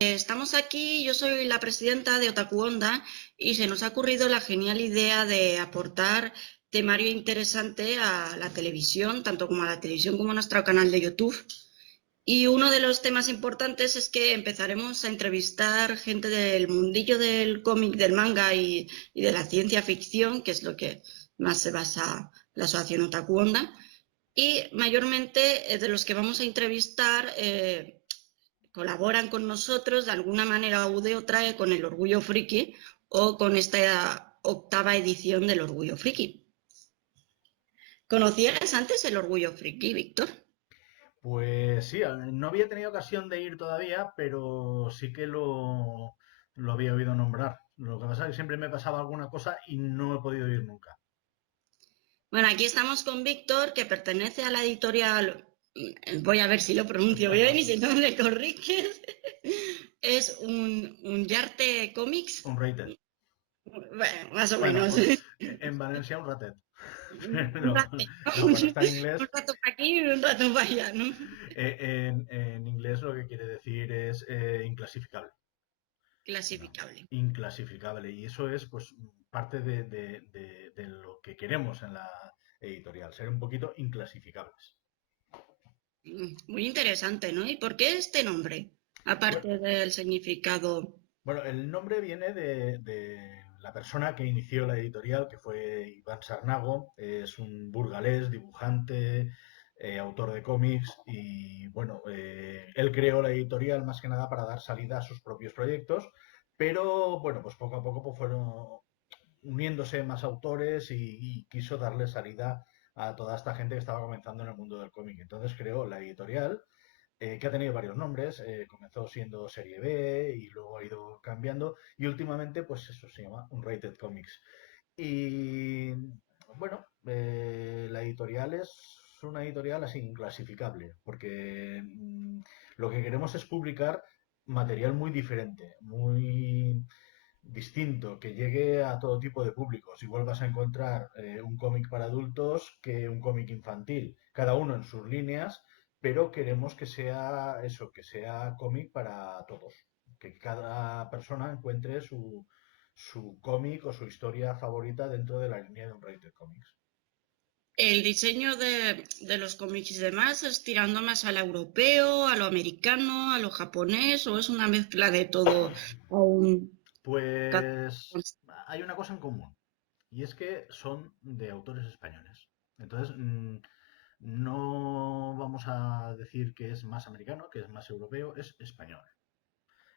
Estamos aquí, yo soy la presidenta de Otaku Onda y se nos ha ocurrido la genial idea de aportar temario interesante a la televisión, tanto como a la televisión como a nuestro canal de YouTube. Y uno de los temas importantes es que empezaremos a entrevistar gente del mundillo del cómic, del manga y de la ciencia ficción, que es lo que más se basa la asociación Otaku Onda. Y mayormente de los que vamos a entrevistar colaboran con nosotros de alguna manera u de otra con el Orgullo Friki o con esta octava edición del Orgullo Friki. ¿Conocías antes el Orgullo Friki, Víctor? Pues sí, no había tenido ocasión de ir todavía, pero sí que lo había oído nombrar. Lo que pasa es que siempre me pasaba alguna cosa y no he podido ir nunca. Bueno, aquí estamos con Víctor, que pertenece a la editorial, voy a ver si lo pronuncio bien y si no me corriges, es un Yarte Comics, Un rated. bueno, más o Bueno, menos. pues en Valencia un rated. Un No, rato, no, un cuando está en inglés, rato para aquí y un rato para allá, ¿no? en inglés lo que quiere decir es inclasificable. ¿No? Clasificable. Inclasificable. Y eso es pues parte de lo que queremos en la editorial, ser un poquito inclasificables. Muy interesante, ¿no? ¿Y por qué este nombre? Bueno, Aparte del significado. bueno, el nombre viene de la persona que inició la editorial, que fue Iván Sarnago. Es un burgalés, dibujante, autor de cómics y bueno, él creó la editorial más que nada para dar salida a sus propios proyectos, pero bueno, pues poco a poco pues, fueron uniéndose más autores y quiso darle salida a toda esta gente que estaba comenzando en el mundo del cómic. Entonces creó la editorial, que ha tenido varios nombres. Comenzó siendo Serie B y luego ha ido cambiando y últimamente pues eso se llama Unrated Comics. Y bueno, la editorial es una editorial así inclasificable porque lo que queremos es publicar material muy diferente, muy distinto, que llegue a todo tipo de públicos. Igual vas a encontrar un cómic para adultos que un cómic infantil, cada uno en sus líneas, pero queremos que sea eso, que sea cómic para todos, que cada persona encuentre su cómic o su historia favorita dentro de la línea de un Rated Comics. El diseño de los cómics y demás es tirando más a lo europeo, a lo americano, a lo japonés, o es una mezcla de todo aún. Pues hay una cosa en común, y es que son de autores españoles. Entonces, no vamos a decir que es más americano, que es más europeo, es español.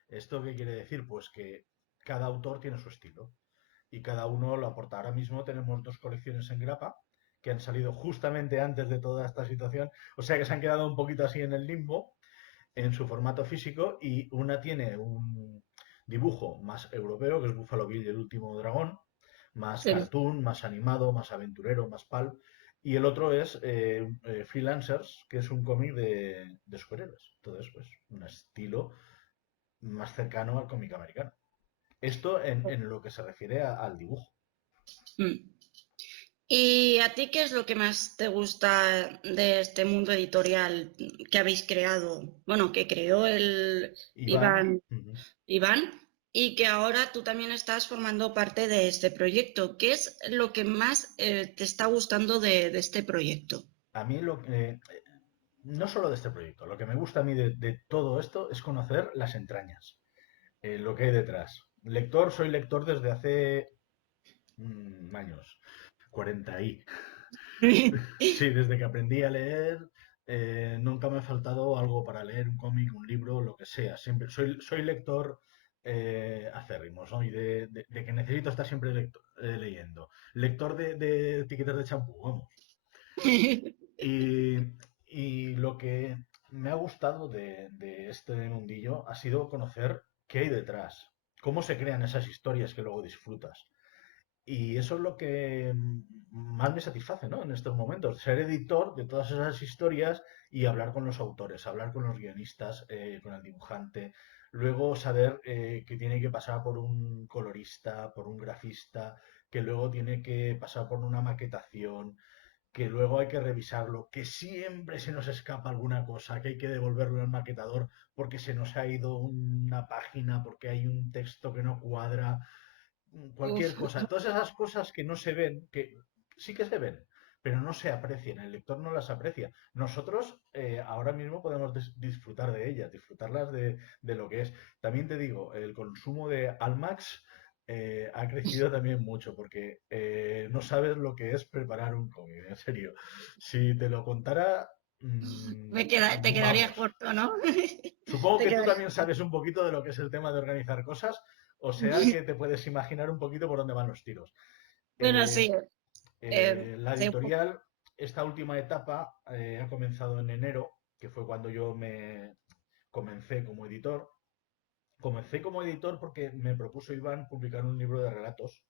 ¿Esto qué quiere decir? Pues que cada autor tiene su estilo y cada uno lo aporta. Ahora mismo tenemos dos colecciones en grapa que han salido justamente antes de toda esta situación, o sea que se han quedado un poquito así en el limbo en su formato físico, y una tiene un dibujo más europeo, que es Buffalo Bill y el último dragón, más Sí. cartoon, más animado, más aventurero, más pulp, y el otro es Freelancers, que es un cómic de superhéroes. Entonces, pues, un estilo más cercano al cómic americano. Esto en lo que se refiere al dibujo. Mm. ¿Y a ti qué es lo que más te gusta de este mundo editorial que habéis creado? Bueno, que creó el Iván, Iván, y que ahora tú también estás formando parte de este proyecto. ¿Qué es lo que más te está gustando de este proyecto? a mí no solo de este proyecto, lo que me gusta a mí de todo esto es conocer las entrañas, lo que hay detrás. Soy lector desde hace años, 40 y. Sí, desde que aprendí a leer, nunca me ha faltado algo para leer, un cómic, un libro, lo que sea. Siempre soy lector acérrimo, soy de que necesito estar siempre leyendo. Lector de etiquetas de champú, vamos. Y, y lo que me ha gustado de este mundillo ha sido conocer qué hay detrás, cómo se crean esas historias que luego disfrutas. Y eso es lo que más me satisface, ¿no? En estos momentos, ser editor de todas esas historias y hablar con los autores, hablar con los guionistas, con el dibujante, luego saber que tiene que pasar por un colorista, por un grafista, que luego tiene que pasar por una maquetación, que luego hay que revisarlo, que siempre se nos escapa alguna cosa, que hay que devolverlo al maquetador porque se nos ha ido una página, porque hay un texto que no cuadra, cualquier Uf, cosa. Todas esas cosas que no se ven, que sí que se ven, pero no se aprecian, el lector no las aprecia. Nosotros ahora mismo podemos disfrutar de ellas, disfrutarlas de lo que es. También te digo, el consumo de Almax ha crecido también mucho, porque no sabes lo que es preparar un cómic, en serio. Si te lo contara, te quedarías vamos. corto, ¿no? Supongo Te que tú quedarías también corto. sabes un poquito de lo que es el tema de organizar cosas, o sea que te puedes imaginar un poquito por dónde van los tiros. Bueno, sí, Eh, la sé un poco. editorial, esta última etapa ha comenzado en enero, que fue cuando yo me comencé como editor. Comencé como editor porque me propuso Iván publicar un libro de relatos,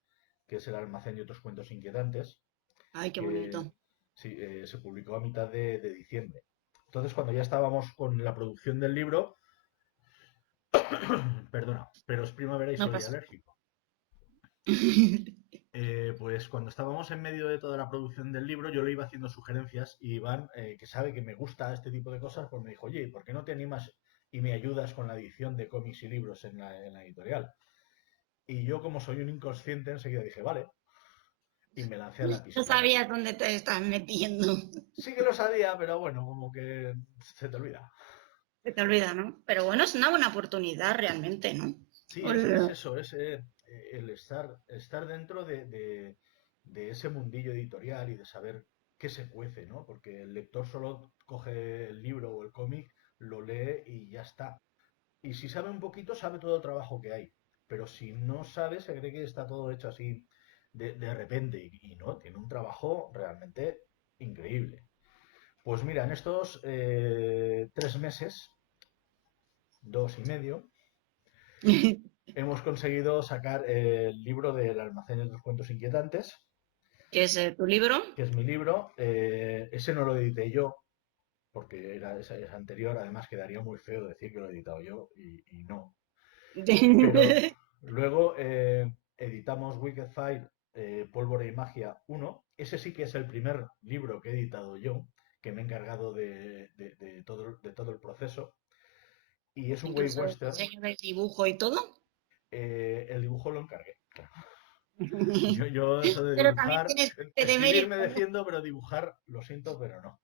que es El almacén y otros cuentos inquietantes, Ay, qué que bonito. sí, se publicó a mitad de diciembre. Entonces, cuando ya estábamos con la producción del libro, perdona, pero es primavera y No soy pasa. alérgico. Pues cuando estábamos en medio de toda la producción del libro, yo le iba haciendo sugerencias y Iván, que sabe que me gusta este tipo de cosas, pues me dijo, oye, ¿por qué no te animas y me ayudas con la edición de cómics y libros en la editorial? Y yo, como soy un inconsciente, enseguida dije, vale, y me lancé a la No piscina. sabías dónde te estás metiendo. Sí que lo sabía, pero bueno, como que se te olvida. Se te olvida, ¿no? Pero bueno, es una buena oportunidad realmente, ¿no? Sí, es Ol- eso, es el estar dentro de ese mundillo editorial y de saber qué se cuece, ¿no? Porque el lector solo coge el libro o el cómic, lo lee y ya está. Y si sabe un poquito, sabe todo el trabajo que hay. Pero si no sabe, se cree que está todo hecho así de repente. Y no, tiene un trabajo realmente increíble. Pues mira, en estos 3 meses, 2 y medio, hemos conseguido sacar el libro del Almacén de los Cuentos Inquietantes, ¿Qué es tu libro? que es mi libro. Ese no lo edité yo, porque es anterior. Además, quedaría muy feo decir que lo he editado yo y no. Pero luego editamos Wicked Fire, Pólvora y Magia 1. Ese sí que es el primer libro que he editado yo, que me he encargado de todo el proceso. Y es un Way Incluso el Western. diseño del dibujo y todo. El dibujo lo encargué. Yo eso de Pero también dibujar, tienes de escribir me mérito, defiendo, pero dibujar lo siento, pero no.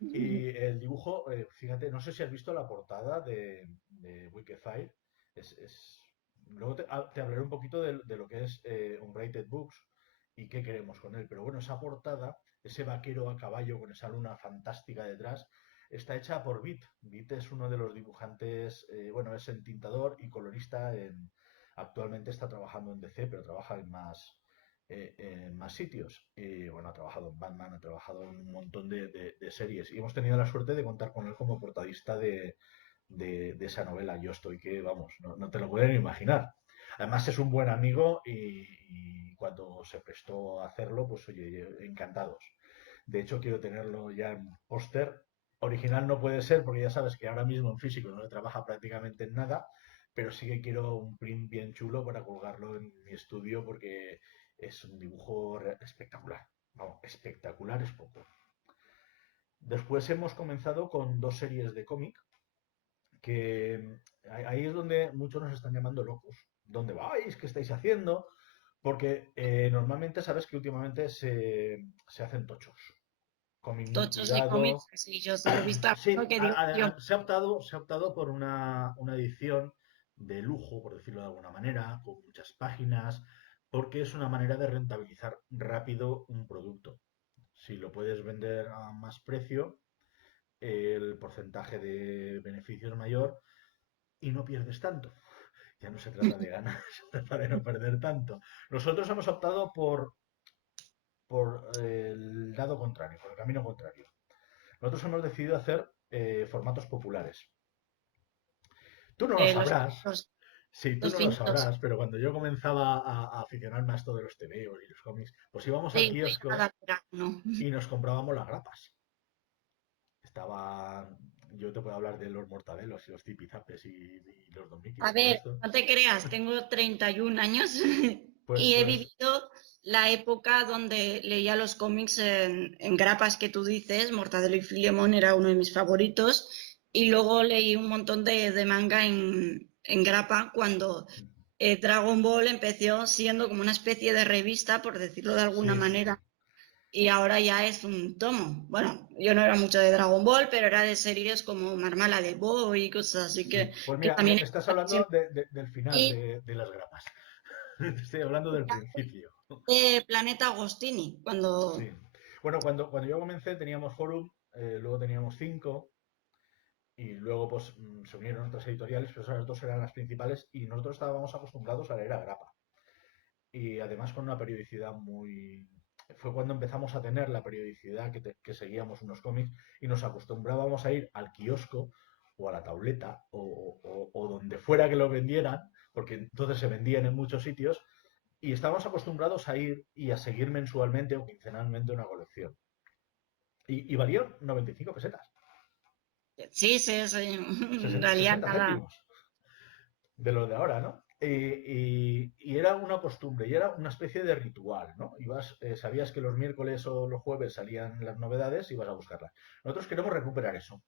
Y el dibujo, fíjate, no sé si has visto la portada de Wicked Fire. Es... Luego te hablaré un poquito de lo que es Unrated Books y qué queremos con él. Pero bueno, esa portada, ese vaquero a caballo con esa luna fantástica detrás, está hecha por Bit. Bit es uno de los dibujantes, bueno, es entintador y colorista. Actualmente está trabajando en DC, pero trabaja en más sitios. Y bueno, ha trabajado en Batman, ha trabajado en un montón de series. Y hemos tenido la suerte de contar con él como portadista de esa novela. Yo estoy que, vamos, no te lo pueden imaginar. Además es un buen amigo y cuando se prestó a hacerlo, pues oye, encantados. De hecho, quiero tenerlo ya en póster. Original no puede ser porque ya sabes que ahora mismo en físico no se trabaja prácticamente en nada, pero sí que quiero un print bien chulo para colgarlo en mi estudio porque es un dibujo espectacular. Vamos, espectacular es poco. Después hemos comenzado con 2 series de cómic que ahí es donde muchos nos están llamando locos. ¿Dónde vais? ¿Qué estáis haciendo? Porque normalmente sabes que últimamente se hacen tochos. Cómic muy tochos de cuidado. cómics, sí, yo sí he visto alguno Sí, que digo yo. se ha optado por una edición de lujo, por decirlo de alguna manera, con muchas páginas, porque es una manera de rentabilizar rápido un producto. Si lo puedes vender a más precio, el porcentaje de beneficio es mayor y no pierdes tanto. Ya no se trata de ganar, se trata de no perder tanto. Nosotros hemos optado por el lado contrario, por el camino contrario. Nosotros hemos decidido hacer formatos populares. Tú no lo Eh, los, sabrás, los, sí, tú los no lo finitos. sabrás, pero cuando yo comenzaba a aficionarme a esto de los tebeos y los cómics, pues íbamos al Sí, voy a kiosco adaptar, ¿no? y nos comprábamos las grapas. Estaba, yo te puedo hablar de los mortadelos y los tipizapes y los Don Mickeys A y todo ver, esto. no te creas, tengo 31 años Pues, y he pues vivido. la época donde leía los cómics en grapas que tú dices. Mortadelo y Filemón era uno de mis favoritos. Y luego leí un montón de manga en grapa cuando Dragon Ball empezó siendo como una especie de revista, por decirlo de alguna Sí, sí. manera, y ahora ya es un tomo. Bueno, yo no era mucho de Dragon Ball, pero era de series como Marmala de Bo y cosas así Sí. Pues que mira, también me estás hablando del final y de las grapas. Te estoy hablando del principio. Planeta Agostini, cuando Sí. Bueno, cuando yo comencé teníamos Forum, luego teníamos 5 y luego pues se unieron otras editoriales, pero esas dos eran las principales y nosotros estábamos acostumbrados a leer a grapa. Y además con una periodicidad muy... Fue cuando empezamos a tener la periodicidad que seguíamos unos cómics y nos acostumbrábamos a ir al kiosco o a la tableta o donde fuera que lo vendieran, porque entonces se vendían en muchos sitios, y estábamos acostumbrados a ir y a seguir mensualmente o quincenalmente una colección. Y valían 95 pesetas, sí, sí, sí, en realidad 60 nada. céntimos de lo de ahora, ¿no? Y era una costumbre, y era una especie de ritual, ¿no? Sabías que los miércoles o los jueves salían las novedades y ibas a buscarlas. Nosotros queremos recuperar eso.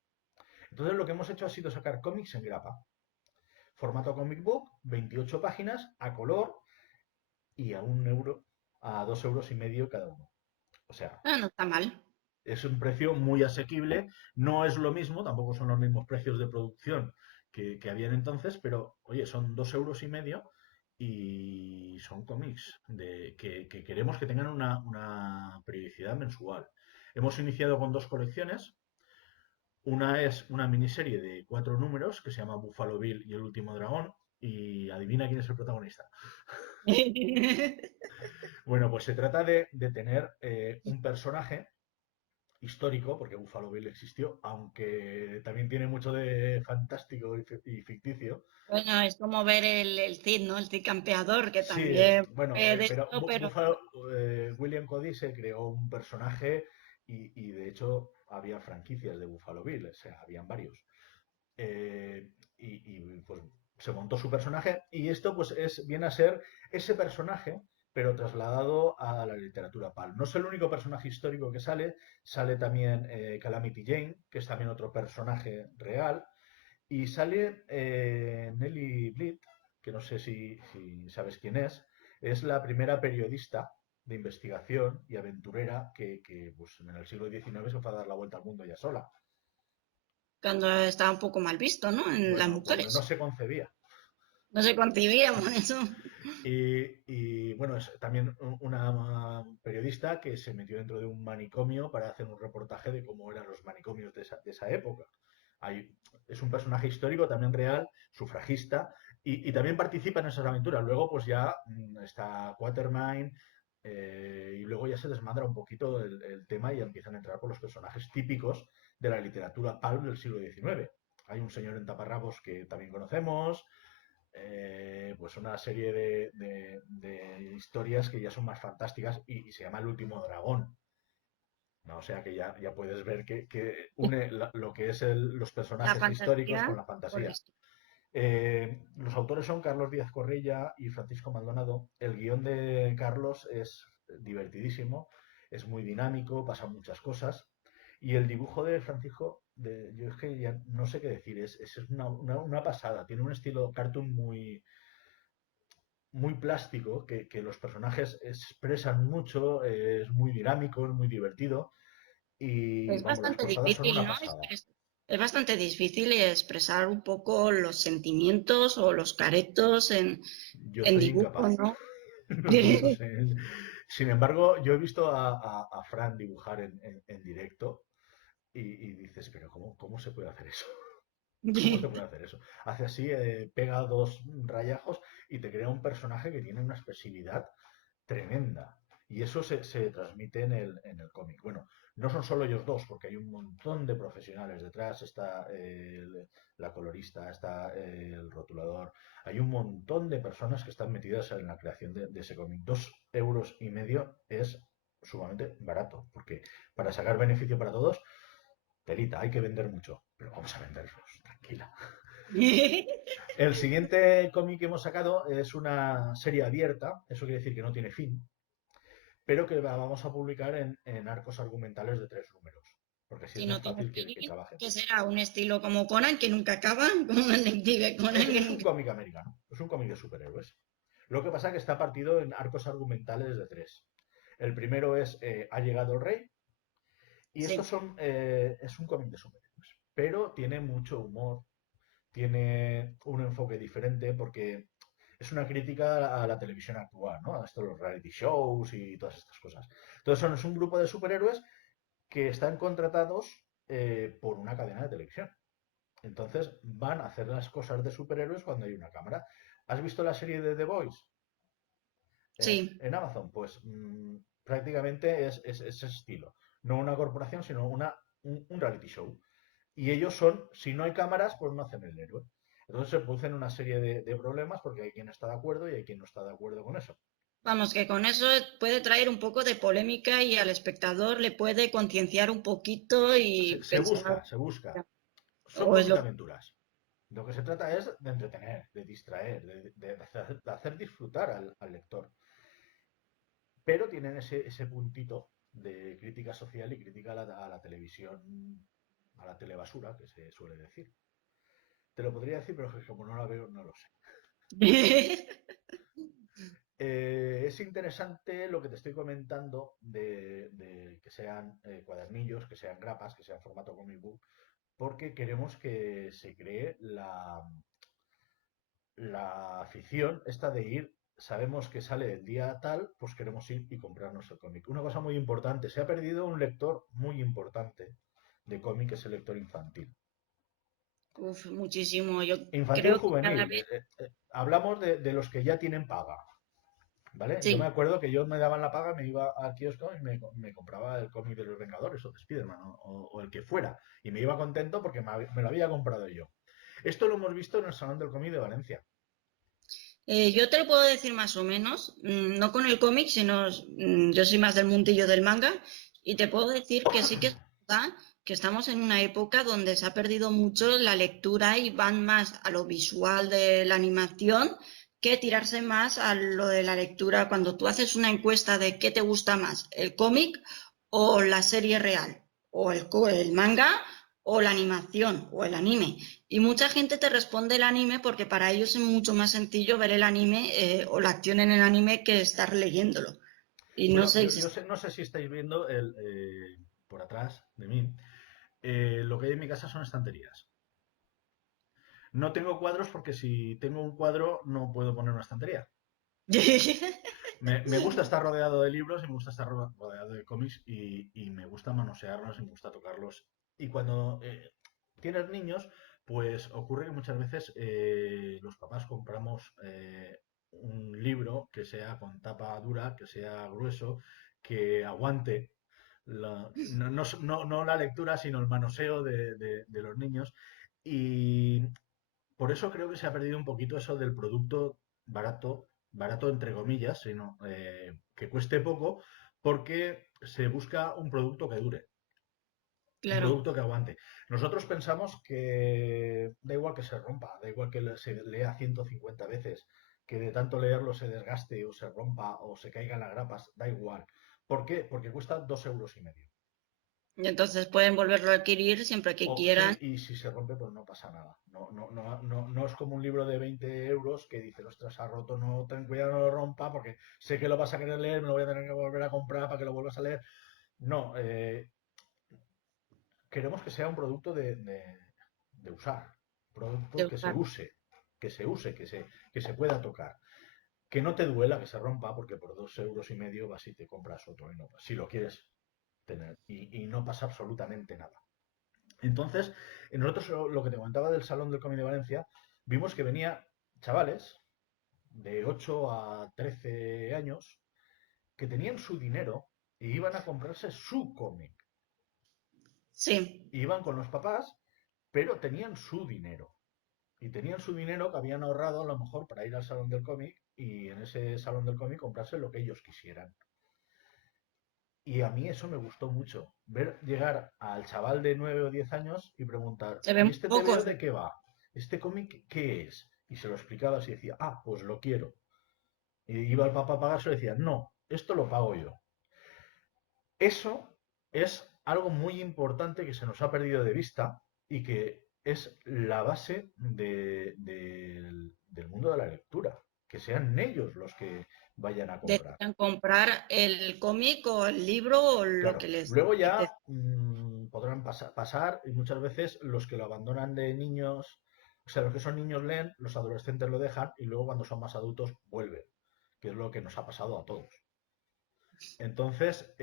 Entonces lo que hemos hecho ha sido sacar cómics en grapa. Formato comic book, 28 páginas, a color y a 1 euro, a 2,5 € cada uno. O sea, No está mal. es un precio muy asequible, no es lo mismo, tampoco son los mismos precios de producción que habían entonces, pero oye, son 2,5 € y son cómics que queremos que tengan una periodicidad mensual. Hemos iniciado con 2 colecciones. Una es una miniserie de 4 números que se llama Buffalo Bill y el último dragón. Y adivina quién es el protagonista. Bueno, pues se trata de tener un personaje histórico, porque Buffalo Bill existió, aunque también tiene mucho de fantástico y ficticio. Bueno, es como ver el Cid, ¿no? El Cid campeador, que Sí, también bueno, de pero esto, pero Buffalo, William Cody se creó un personaje y de hecho había franquicias de Buffalo Bill, o sea, habían varios. Pues se montó su personaje y esto pues viene a ser ese personaje pero trasladado a la literatura pulp. No es el único personaje histórico que sale, sale también Calamity Jane, que es también otro personaje real, y sale Nellie Blyth, que no sé si sabes quién es la primera periodista de investigación y aventurera que pues, en el siglo XIX se fue a dar la vuelta al mundo ella sola. cuando estaba un poco mal visto, ¿no? En las Bueno, cuando no mujeres. se concebía. No se concibíamos eso. Bueno, es también una periodista que se metió dentro de un manicomio para hacer un reportaje de cómo eran los manicomios de esa época. Es un personaje histórico, también real, sufragista, y también participa en esas aventuras. Luego, pues ya está Quatermain, y luego ya se desmadra un poquito el tema y empiezan a entrar por los personajes típicos de la literatura pulp del siglo XIX. Hay un señor en taparrabos que también conocemos, pues una serie de historias que ya son más fantásticas y se llama El último dragón, ¿no? O sea que ya puedes ver que une lo que es los La personajes históricos con fantasía la por la fantasía. historia. Los autores son Carlos Díaz Correia y Francisco Maldonado. El guión de Carlos es divertidísimo, es muy dinámico, pasan muchas cosas. Y el dibujo de Francisco, yo es que ya no sé qué decir, es una pasada. Tiene un estilo cartoon muy plástico, que los personajes expresan mucho, es muy dinámico, es muy divertido. Y Es vamos, las bastante portadas son difícil, una ¿no? pasada. Es bastante difícil expresar un poco los sentimientos o los caretos Yo en soy dibujo, incapaz. ¿no? No sé. Sin embargo, yo he visto a Fran dibujar en directo y dices, pero ¿cómo se puede hacer eso? ¿Cómo se puede hacer eso? Hace así, pega 2 rayajos y te crea un personaje que tiene una expresividad tremenda. Y eso se transmite en el cómic. Bueno, no son solo ellos dos, porque hay un montón de profesionales detrás. Está la colorista, está el rotulador. Hay un montón de personas que están metidas en la creación de ese cómic. 2,5 € es sumamente barato, porque para sacar beneficio para todos, telita, hay que vender mucho. Pero vamos a venderlos, tranquila. El siguiente cómic que hemos sacado es una serie abierta, eso quiere decir que no tiene fin, pero que la vamos a publicar en arcos argumentales de 3 números, porque así Si es no más tienes fácil que que trabajen. que será un estilo como Conan, que nunca acaba, como un detective Conan que Es un nunca... cómic americano, es un cómic de superhéroes. Lo que pasa es que está partido en arcos argumentales de 3. El primero es Ha llegado el rey, y estos Sí, son, es un cómic de superhéroes, pero tiene mucho humor, tiene un enfoque diferente porque es una crítica a la televisión actual, ¿no? A esto de los reality shows y todas estas cosas. Entonces es un grupo de superhéroes que están contratados por una cadena de televisión. Entonces van a hacer las cosas de superhéroes cuando hay una cámara. ¿Has visto la serie de The Boys sí. en Amazon? Pues prácticamente es ese estilo. No una corporación, sino un reality show. Y ellos son, si no hay cámaras, pues no hacen el héroe. Entonces se producen una serie de problemas porque hay quien está de acuerdo y hay quien no está de acuerdo con eso. Vamos, que con eso puede traer un poco de polémica y al espectador le puede concienciar un poquito Se, y se pensar, busca, se busca. Son o es cómic lo que... aventuras. Lo que se trata es de entretener, de distraer, de hacer disfrutar al lector. Pero tienen ese puntito de crítica social y crítica a la televisión, a la telebasura, que se suele decir. Te lo podría decir, pero que como no la veo, no lo sé. Es interesante lo que te estoy comentando de que sean cuadernillos, que sean grapas, que sean formato comic book, porque queremos que se cree la afición esta de ir, sabemos que sale el día tal, pues queremos ir y comprarnos el cómic. Una cosa muy importante, se ha perdido un lector muy importante de cómic, que es el lector infantil. Uf, muchísimo. Yo Infantil creo que cada juvenil. vez, Hablamos de los que ya tienen paga, ¿vale? Yo me sí. acuerdo que yo me daban la paga, me iba al kiosco y me compraba el cómic de los Vengadores o de Spiderman o el que fuera. Y me iba contento porque me lo había comprado yo. Esto lo hemos visto en el Salón del Cómic de Valencia. Yo te lo puedo decir más o menos, no con el cómic, sino yo soy más del mundillo del manga y te puedo decir que sí que es verdad que estamos en una época donde se ha perdido mucho la lectura y van más a lo visual de la animación que tirarse más a lo de la lectura. Cuando tú haces una encuesta de qué te gusta más, el cómic o la serie real, o el manga o la animación o el anime. Y mucha gente te responde el anime porque para ellos es mucho más sencillo ver el anime o la acción en el anime que estar leyéndolo. Y no Bueno, sé, no sé si estáis viendo por atrás de mí. Lo que hay en mi casa son estanterías. No tengo cuadros porque si tengo un cuadro no puedo poner una estantería. Me gusta estar rodeado de libros y me gusta estar rodeado de cómics y me gusta manosearlos y me gusta tocarlos. Y cuando tienes niños, pues ocurre que muchas veces los papás compramos un libro que sea con tapa dura, que sea grueso, que aguante no la lectura, sino el manoseo de los niños. Y por eso creo que se ha perdido un poquito eso del producto barato, barato entre comillas, sino que cueste poco, porque se busca un producto que dure, un claro. producto que aguante. Nosotros pensamos que da igual que se rompa, da igual que se lea 150 veces, que de tanto leerlo se desgaste o se rompa o se caigan las grapas, da igual. ¿Por qué? Porque cuesta 2,5 euros. Y entonces pueden volverlo a adquirir siempre que quieran. Sí, y si se rompe, pues no pasa nada. No es como un libro de 20 euros que dice, ostras, ha roto, no ten cuidado, no lo rompa, porque sé que lo vas a querer leer, me lo voy a tener que volver a comprar para que lo vuelvas a leer. No, queremos que sea un producto de usar, producto De que se usar. use, que se pueda tocar. Que no te duela que se rompa, porque por 2,5 euros vas y te compras otro, y no, si lo quieres tener, y no pasa absolutamente nada. Entonces, nosotros lo que te comentaba del Salón del Cómic de Valencia, vimos que venía chavales de 8 a 13 años que tenían su dinero y iban a comprarse su cómic. Sí. Iban con los papás, pero tenían su dinero. Y tenían su dinero que habían ahorrado a lo mejor para ir al Salón del Cómic y en ese Salón del Cómic comprarse lo que ellos quisieran. Y a mí eso me gustó mucho, ver llegar al chaval de 9 o 10 años y preguntar, Se ¿y ven este TVO pocos. de qué va? ¿Este cómic qué es? Y se lo explicabas y decía, ah, pues lo quiero. Y iba el papá a pagarse y decía, no, esto lo pago yo. Eso es algo muy importante que se nos ha perdido de vista y que es la base del mundo de la lectura. Que sean ellos los que vayan a comprar. Decidan comprar el cómic o el libro o lo Claro, que les luego ya apetezca. podrán pasar y muchas veces los que lo abandonan de niños, o sea, los que son niños leen, los adolescentes lo dejan y luego cuando son más adultos vuelven, que es lo que nos ha pasado a todos. Entonces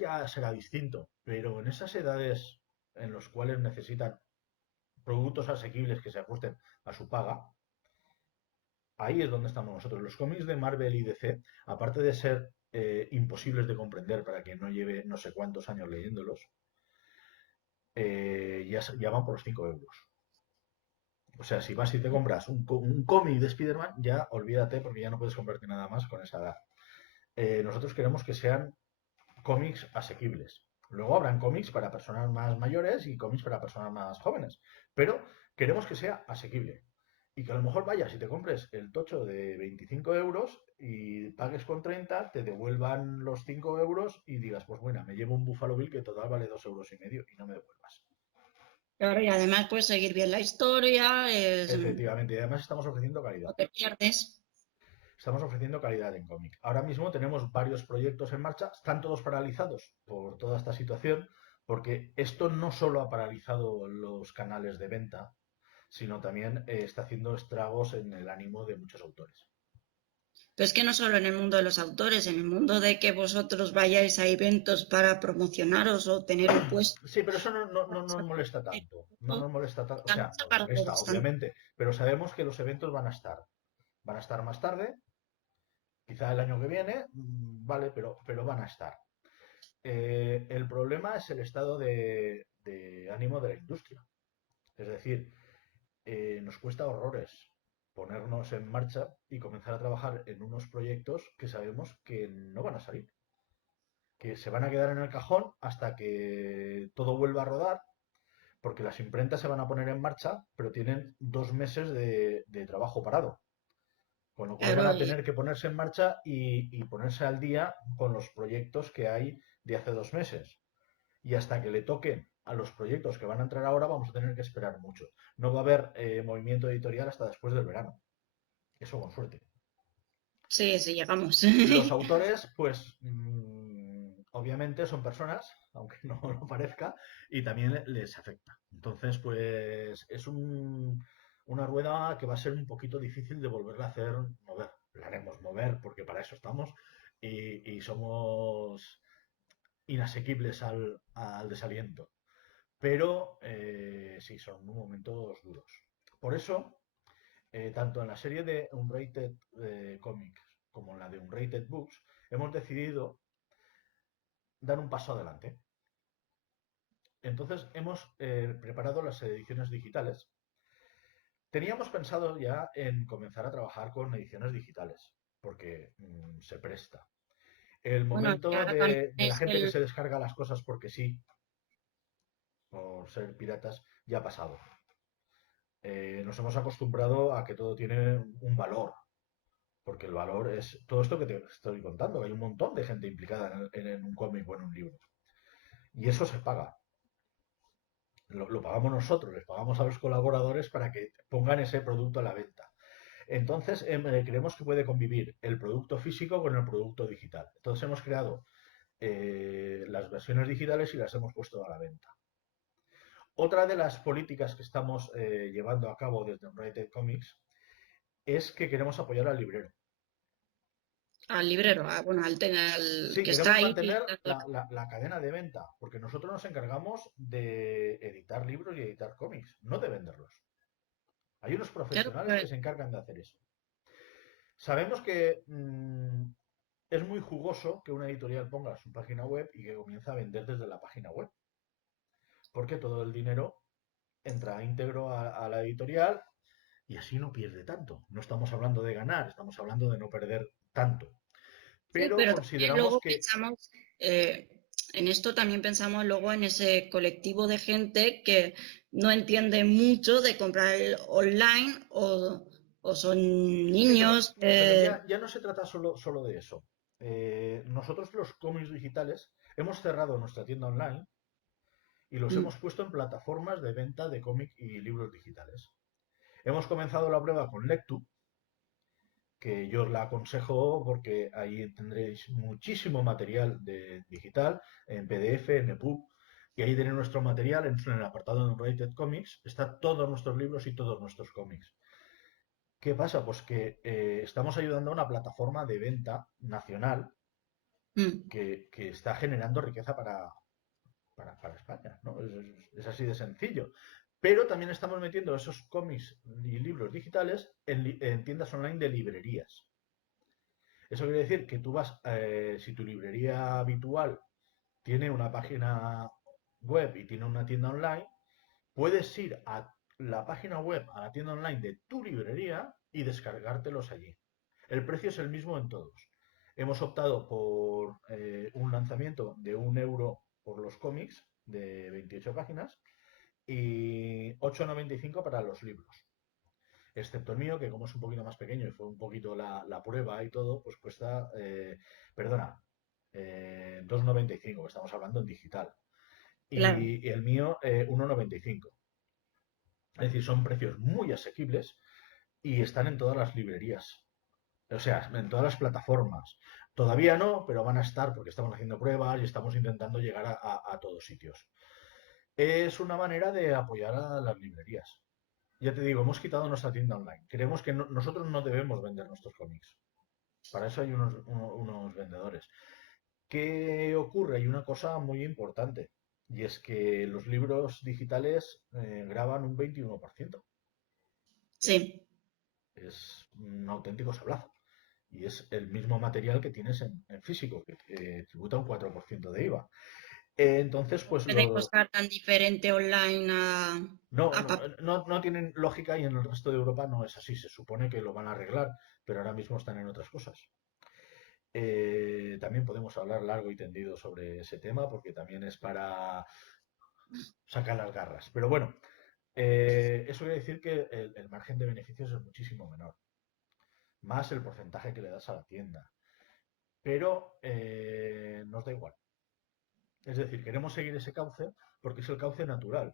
ya será distinto, pero en esas edades en las cuales necesitan productos asequibles que se ajusten a su paga, ahí es donde estamos nosotros. Los cómics de Marvel y DC, aparte de ser imposibles de comprender para quien no lleve no sé cuántos años leyéndolos, ya van por los 5 euros. O sea, si vas y te compras un cómic de Spider-Man, ya olvídate porque ya no puedes comprarte nada más con esa edad. Nosotros queremos que sean cómics asequibles. Luego habrán cómics para personas más mayores y cómics para personas más jóvenes. Pero queremos que sea asequible. Y que a lo mejor vayas y te compres el tocho de 25 euros y pagues con 30, te devuelvan los 5 euros y digas, pues bueno, me llevo un Buffalo Bill que total vale 2,5 € y no me devuelvas. Claro, y además puedes seguir bien la historia, es Efectivamente, y además estamos ofreciendo calidad. no te pierdes. Estamos ofreciendo calidad en cómic. Ahora mismo tenemos varios proyectos en marcha, están todos paralizados por toda esta situación, porque esto no solo ha paralizado los canales de venta, sino también está haciendo estragos en el ánimo de muchos autores. Pero es que no solo en el mundo de los autores, en el mundo de que vosotros vayáis a eventos para promocionaros o tener un puesto, Sí, pero eso no nos molesta tanto. No nos molesta tanto. O también sea, se ha nos parado molesta, bastante. obviamente, pero sabemos que los eventos van a estar. Van a estar más tarde, quizá el año que viene, vale, pero van a estar. El problema es el estado de ánimo de la industria. Es decir, nos cuesta horrores ponernos en marcha y comenzar a trabajar en unos proyectos que sabemos que no van a salir, que se van a quedar en el cajón hasta que todo vuelva a rodar, porque las imprentas se van a poner en marcha, pero tienen 2 meses de trabajo parado. Con lo cual van Claro, a tener que ponerse en marcha y ponerse al día con los proyectos que hay de hace 2 meses. Y hasta que le toquen a los proyectos que van a entrar ahora, vamos a tener que esperar mucho. No va a haber movimiento editorial hasta después del verano. Eso con suerte. sí, sí, llegamos. Los autores, pues, obviamente son personas, aunque no lo parezca, y también les afecta. Entonces, pues, es una rueda que va a ser un poquito difícil de volverla a hacer mover. La haremos mover porque para eso estamos y somos inasequibles al desaliento. Pero sí, son momentos duros. Por eso, tanto en la serie de Unrated Comics como en la de Unrated Books, hemos decidido dar un paso adelante. Entonces, hemos preparado las ediciones digitales. Teníamos pensado ya en comenzar a trabajar con ediciones digitales, porque se presta. El Bueno, y momento ahora también de la es gente que el... se descarga las cosas porque sí, por ser piratas, ya ha pasado. Nos hemos acostumbrado a que todo tiene un valor, porque el valor es todo esto que te estoy contando, que hay un montón de gente implicada en un cómic o en un libro. Y eso se paga. Lo pagamos nosotros, les pagamos a los colaboradores para que pongan ese producto a la venta. Entonces, creemos que puede convivir el producto físico con el producto digital. Entonces, hemos creado las versiones digitales y las hemos puesto a la venta. Otra de las políticas que estamos llevando a cabo desde Unrated Comics es que queremos apoyar al librero. al librero, bueno, al Sí, que está queremos ahí. mantener la cadena de venta, porque nosotros nos encargamos de editar libros y editar cómics, no de venderlos. Hay unos Claro, profesionales que se encargan de hacer eso. Sabemos que es muy jugoso que una editorial ponga su página web y que comience a vender desde la página web, porque todo el dinero entra íntegro a la editorial y así no pierde tanto. No estamos hablando de ganar, estamos hablando de no perder tanto. sí, Pero pero también consideramos luego que pensamos, en esto también pensamos luego en ese colectivo de gente que no entiende mucho de comprar online o son sí, niños. pero ya no se trata solo de eso. Nosotros los cómics digitales Hemos cerrado nuestra tienda online y los Mm. hemos puesto en plataformas de venta de cómic y libros digitales. Hemos comenzado la prueba con Lectu, que yo os la aconsejo porque ahí tendréis muchísimo material digital, en PDF, en EPUB, y ahí tenéis nuestro material en el apartado de Unrated Comics, está todos nuestros libros y todos nuestros cómics. ¿Qué pasa? Pues que estamos ayudando a una plataforma de venta nacional Mm. que está generando riqueza para España, ¿no? Es así de sencillo. Pero también estamos metiendo esos cómics y libros digitales en tiendas online de librerías. Eso quiere decir que tú vas, si tu librería habitual tiene una página web y tiene una tienda online, puedes ir a la página web, a la tienda online de tu librería y descargártelos allí. El precio es el mismo en todos. Hemos optado por un lanzamiento de 1 euro por los cómics de 28 páginas y 8,95 para los libros. Excepto el mío, que como es un poquito más pequeño y fue un poquito la prueba y todo, pues cuesta, perdona, 2,95, que estamos hablando en digital. Claro. Y el mío, 1,95. Es decir, son precios muy asequibles y están en todas las librerías. O sea, en todas las plataformas. Todavía no, pero van a estar porque estamos haciendo pruebas y estamos intentando llegar a todos sitios. Es una manera de apoyar a las librerías. Ya te digo, hemos quitado nuestra tienda online. Creemos que nosotros no debemos vender nuestros cómics. Para eso hay unos vendedores. ¿Qué ocurre? Hay una cosa muy importante. Y es que los libros digitales graban un 21%. Sí. Es un auténtico sablazo. Y es el mismo material que tienes en físico, que tributa un 4% de IVA. Entonces, pues Puede costar tan diferente online no, a no, papel. no tienen lógica y en el resto de Europa no es así. Se supone que lo van a arreglar, pero ahora mismo están en otras cosas. También podemos hablar largo y tendido sobre ese tema porque también es para sacar las garras. Pero bueno, eso quiere decir que el margen de beneficios es muchísimo menor, más el porcentaje que le das a la tienda. Pero nos da igual. Es decir, queremos seguir ese cauce porque es el cauce natural.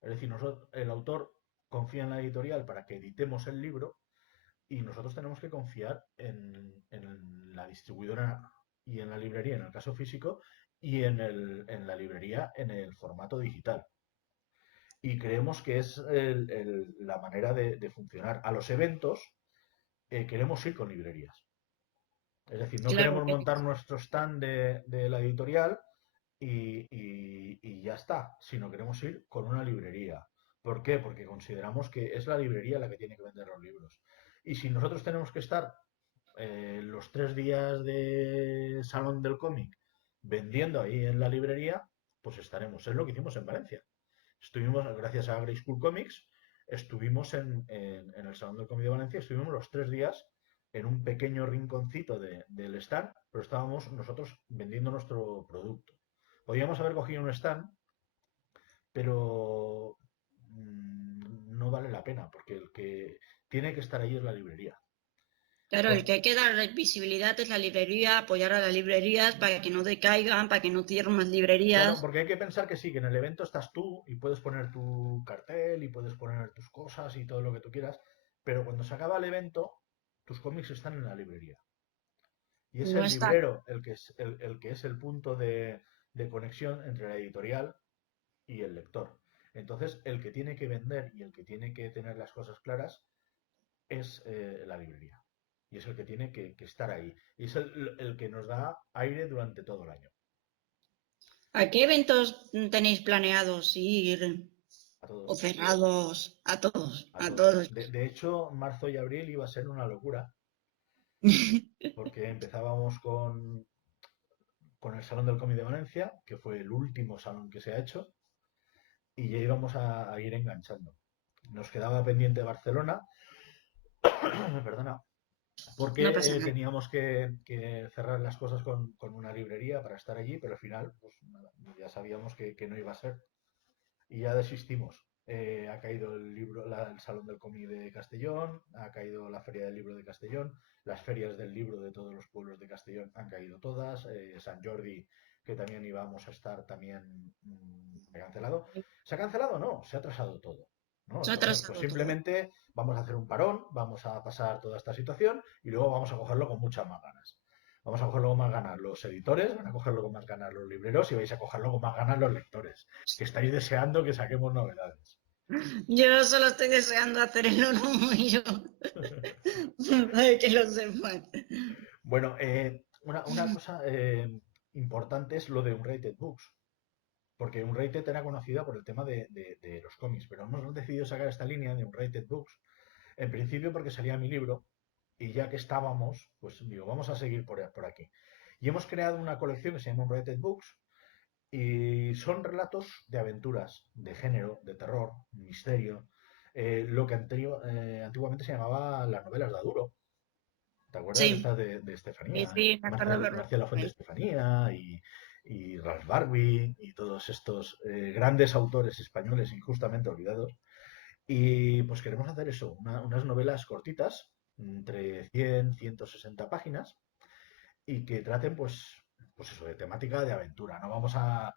Es decir, el autor confía en la editorial para que editemos el libro y nosotros tenemos que confiar en la distribuidora y en la librería, en el caso físico, y en la librería en el formato digital. Y creemos que es la manera de funcionar. A los eventos queremos ir con librerías. Es decir, no Claro queremos que montar nuestro stand de la editorial y ya está, sino queremos ir con una librería. ¿Por qué? Porque consideramos que es la librería la que tiene que vender los libros. Y si nosotros tenemos que estar los 3 días de Salón del Cómic vendiendo ahí en la librería, pues estaremos. Es lo que hicimos en Valencia. Estuvimos, gracias a Grey School Comics, estuvimos en el Salón del Cómic de Valencia, estuvimos los 3 días en un pequeño rinconcito del stand, pero estábamos nosotros vendiendo nuestro producto. Podríamos haber cogido un stand, pero no vale la pena, porque el que tiene que estar ahí es la librería. Claro, Por, el que hay que dar visibilidad es la librería, apoyar a las librerías para que no decaigan, para que no cierren más Claro, librerías. porque hay que pensar que sí, que en el evento estás tú y puedes poner tu cartel y puedes poner tus cosas y todo lo que tú quieras, pero cuando se acaba el evento, tus cómics están en la librería. Y es No el está. librero el que es el punto de conexión entre la editorial y el lector. Entonces, el que tiene que vender y el que tiene que tener las cosas claras es la librería. Y es el que tiene que estar ahí. Y es el que nos da aire durante todo el año. ¿A qué eventos tenéis planeados ir A o todos. cerrados? A todos, A a todos. todos. De hecho, marzo y abril iba a ser una locura, porque empezábamos con el Salón del Cómic de Valencia, que fue el último salón que se ha hecho, y ya íbamos a ir enganchando. Nos quedaba pendiente Barcelona, perdona, No pasa porque nada. teníamos que cerrar las cosas con una librería para estar allí, pero al final, pues nada, ya sabíamos que no iba a ser. Y ya desistimos. Ha caído el Salón del Cómic de Castellón, ha caído la Feria del Libro de Castellón, las ferias del libro de todos los pueblos de Castellón han caído todas, San Jordi que también íbamos a estar también cancelado. ¿Se ha cancelado? No, se ha atrasado todo. ¿No? Se ha Entonces, pues atrasado todo. simplemente vamos a hacer un parón, vamos a pasar toda esta situación y luego vamos a cogerlo con muchas más ganas. Vamos a cogerlo con más ganas los editores, van a cogerlo con más ganas los libreros y vais a cogerlo con más ganas los lectores, que estáis deseando que saquemos novedades. Yo solo estoy deseando hacer el oro y yo, para que lo sepan. Bueno, una cosa importante es lo de Unrated Books, porque Unrated era conocida por el tema de los cómics, pero hemos decidido sacar esta línea de Unrated Books, en principio porque salía mi libro, y ya que estábamos, pues digo, vamos a seguir por aquí. Y hemos creado una colección que se llama Unrated Books, y son relatos de aventuras, de género, de terror, misterio, lo que antiguamente se llamaba las novelas de Aduro. ¿Te acuerdas de Sí, estas de sí, Estefanía? sí, me acuerdo Marcial La Fuente perfectamente. Estefanía y Ralph Barbie y todos estos grandes autores españoles injustamente olvidados. Y pues queremos hacer eso, unas novelas cortitas, entre 100, 160 páginas, y que traten pues eso, de temática de aventura. No vamos a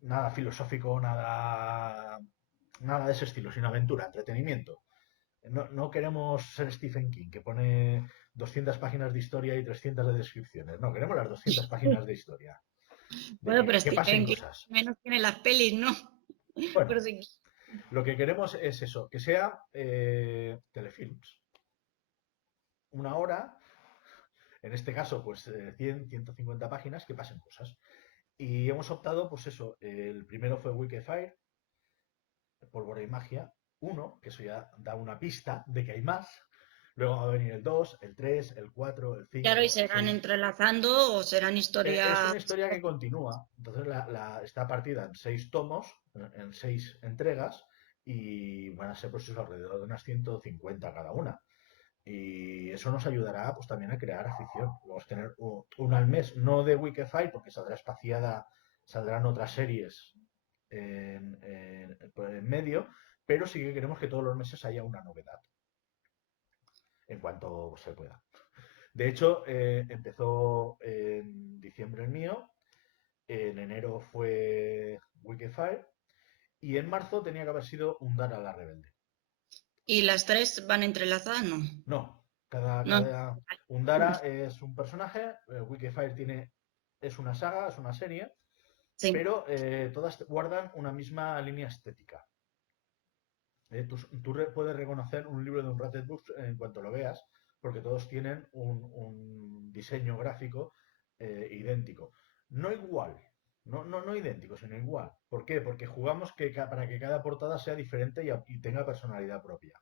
nada filosófico, nada de ese estilo, sino aventura, entretenimiento. No queremos ser Stephen King, que pone 200 páginas de historia y 300 de descripciones. No, queremos las 200 páginas de historia. De Bueno, pero que pasen Stephen King cosas. menos tiene las pelis, ¿no? Pero Bueno, sí. lo que queremos es eso, que sea telefilms. Una hora, en este caso, pues 100, 150 páginas, que pasen cosas. Y hemos optado, pues eso, el primero fue Wicked Fire, Pólvora y Magia, uno, que eso ya da una pista de que hay más. Luego va a venir el 2, el 3, el 4, el Claro, y 5, el serán 6. entrelazando o serán Es historias. una historia que continúa. Entonces está partida en 6 tomos, en 6 entregas, y van a ser pues eso, alrededor de unas 150 cada una. Y eso nos ayudará pues también a crear afición. Vamos a tener una al mes, no de Wikify, porque saldrá espaciada, saldrán otras series en medio, pero sí que queremos que todos los meses haya una novedad, en cuanto se pueda. De hecho, empezó en diciembre el mío, en enero fue Wikify, y en marzo tenía que haber sido Undara la Rebelde. ¿Y las tres van entrelazadas? No. No, cada, No. cada Undara es un personaje, Wikifire es una saga, es una serie, Sí. pero todas guardan una misma línea estética. Tú puedes reconocer un libro de un Rated Books en cuanto lo veas, porque todos tienen un diseño gráfico idéntico. No igual, no idéntico, sino igual. ¿Por qué? Porque jugamos para que cada portada sea diferente y tenga personalidad propia.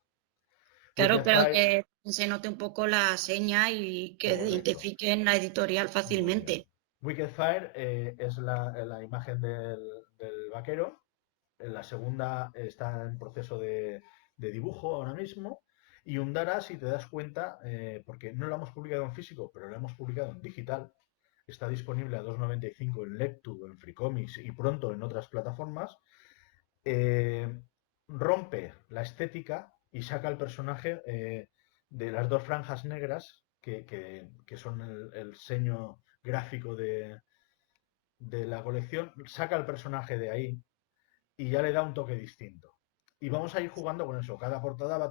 Claro, Wicked pero Fire, que se note un poco la seña y que correcto. identifiquen la editorial Muy bien. fácilmente. Wicked Fire es la imagen del vaquero. La segunda está en proceso de dibujo ahora mismo. Y Undara, si te das cuenta, porque no lo hemos publicado en físico, pero lo hemos publicado en digital, está disponible a 2,95 en Lectu, en Freecomics y pronto en otras plataformas, eh, rompe la estética y saca el personaje de las dos franjas negras que son el seño gráfico de la colección, saca el personaje de ahí y ya le da un toque distinto. Y vamos a ir jugando con eso. Cada portada va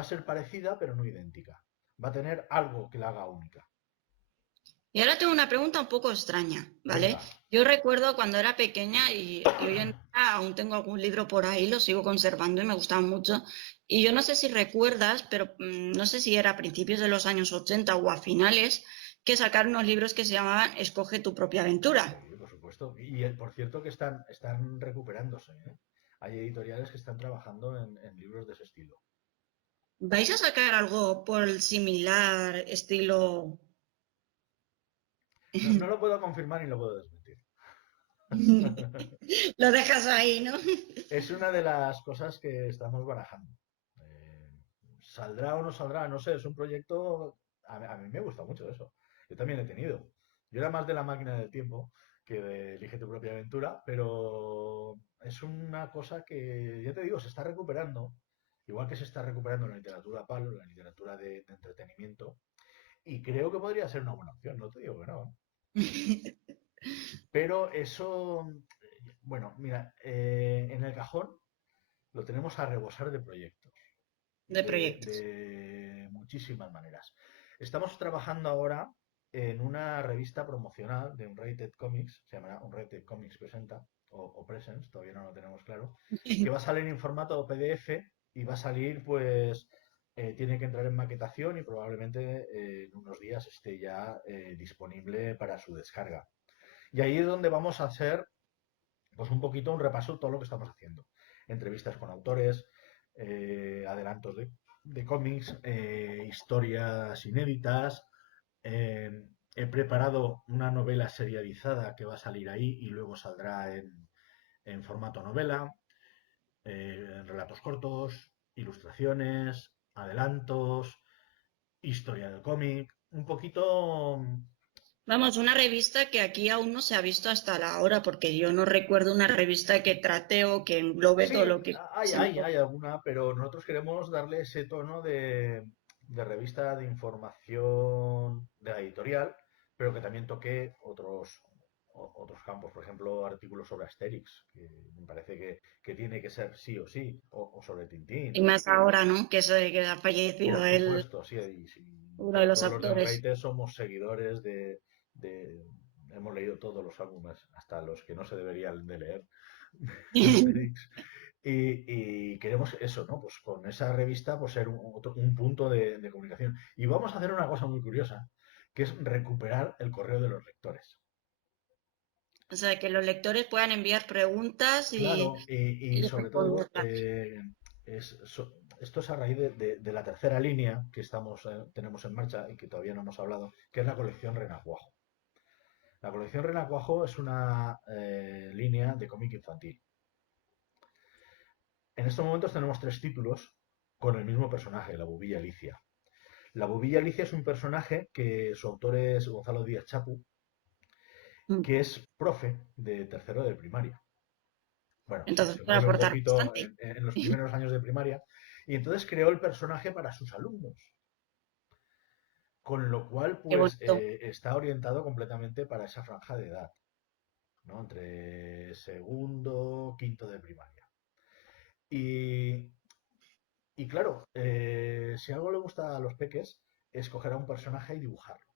a ser parecida, pero no idéntica. Va a tener algo que la haga única. Y ahora tengo una pregunta un poco extraña, ¿vale? Venga. Yo recuerdo cuando era pequeña y hoy en día aún tengo algún libro por ahí, lo sigo conservando y me gustaban mucho. Y yo no sé si recuerdas, pero no sé si era a principios de los años 80 o a finales, que sacaron unos libros que se llamaban Escoge tu propia Sí, aventura. por supuesto. Y por cierto que están recuperándose, ¿eh? Hay editoriales que están trabajando en libros de ese estilo. ¿Vais a sacar algo por el similar estilo? No lo puedo confirmar ni lo puedo desmentir. Lo dejas ahí, ¿no? Es una de las cosas que estamos barajando. Eh, ¿Saldrá o no saldrá? No sé, es un proyecto. A mí me gusta mucho eso. Yo también he tenido. Yo era más de la máquina del tiempo que de Elige tu propia aventura, pero es una cosa que, ya te digo, se está recuperando. Igual que se está recuperando la literatura palo, la literatura de entretenimiento. Y creo que podría ser una buena opción, no te digo que no. Pero eso, bueno, mira, en el cajón lo tenemos a rebosar de proyectos de proyectos. de muchísimas maneras. Estamos trabajando ahora en una revista promocional de Unrated Comics, se llamará Unrated Comics Presenta o Presents, todavía no lo tenemos claro, que va a salir en formato PDF y va a salir, pues, tiene que entrar en maquetación y probablemente en unos días esté ya disponible para su descarga. Y ahí es donde vamos a hacer, pues, un poquito un repaso de todo lo que estamos haciendo. Entrevistas con autores, adelantos de cómics, historias inéditas. He preparado una novela serializada que va a salir ahí y luego saldrá en formato novela, relatos cortos, ilustraciones, adelantos, historia del cómic, un poquito. Vamos, una revista que aquí aún no se ha visto hasta la hora, porque yo no recuerdo una revista que trate o que englobe todo Sí, lo que hay, se hay, engloba. hay alguna, pero nosotros queremos darle ese tono de revista de información de la editorial, pero que también toque otros campos, por ejemplo, artículos sobre Asterix, que me parece que tiene que ser sí o sí, o sobre Y Tintín. más ahora, ¿no? Que ha Por fallecido supuesto, sí, y sí, uno de los todos los de actores. Unrated somos seguidores de- hemos leído todos los álbumes, hasta los que no se deberían de leer, de Asterix. Y queremos eso, ¿no? Pues con esa revista, pues ser un punto de comunicación. Y vamos a hacer una cosa muy curiosa, que es recuperar el correo de los lectores. O sea, que los lectores puedan enviar preguntas Claro, y y sobre todo, responderlas. esto es a raíz de la tercera línea que tenemos en marcha y que todavía no hemos hablado, que es la colección Renacuajo. La colección Renacuajo es una línea de cómic infantil. En estos momentos tenemos tres títulos con el mismo personaje, la Bubilla Alicia. La Bubilla Alicia es un personaje que su autor es Gonzalo Díaz Chapu, Mm. que es profe de tercero de primaria. Bueno, Entonces, se puede mueve un aportar poquito bastante. en los primeros años de primaria y entonces creó el personaje para sus alumnos, con lo cual Qué pues bonito. está orientado completamente para esa franja de edad, ¿no? Entre segundo, quinto de primaria. Y, y claro, si algo le gusta a los peques es coger a un personaje y dibujarlo.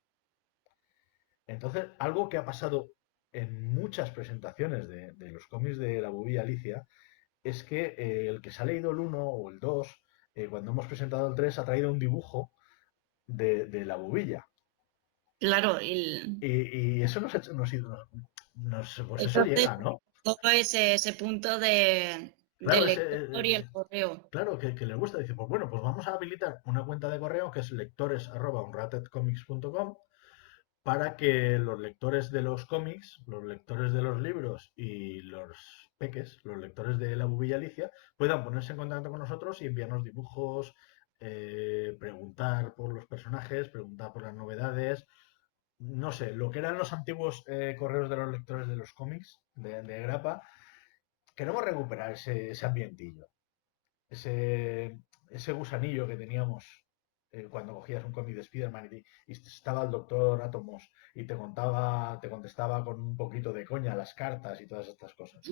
Entonces, algo que ha pasado en muchas presentaciones de los cómics de la Bubilla Alicia es que el que se ha leído el uno o el 2 cuando hemos presentado el 3 ha traído un dibujo de la bubilla. Claro, Y eso pues eso entonces llega, ¿no? todo ese punto Claro, del lector y el correo. claro que le gusta. Dice, pues bueno, pues vamos a habilitar una cuenta de correo que es lectores@unratedcomics.com para que los lectores de los cómics, los lectores de los libros y los peques, los lectores de la Bubilla Alicia, puedan ponerse en contacto con nosotros y enviarnos dibujos, preguntar por los personajes, preguntar por las novedades. No sé, lo que eran los antiguos correos de los lectores de los cómics de Grapa, queremos recuperar ese ambientillo, ese, ese gusanillo que teníamos cuando cogías un cómic de Spider-Man y estaba el Doctor Átomos y te contestaba con un poquito de coña las cartas y todas estas cosas.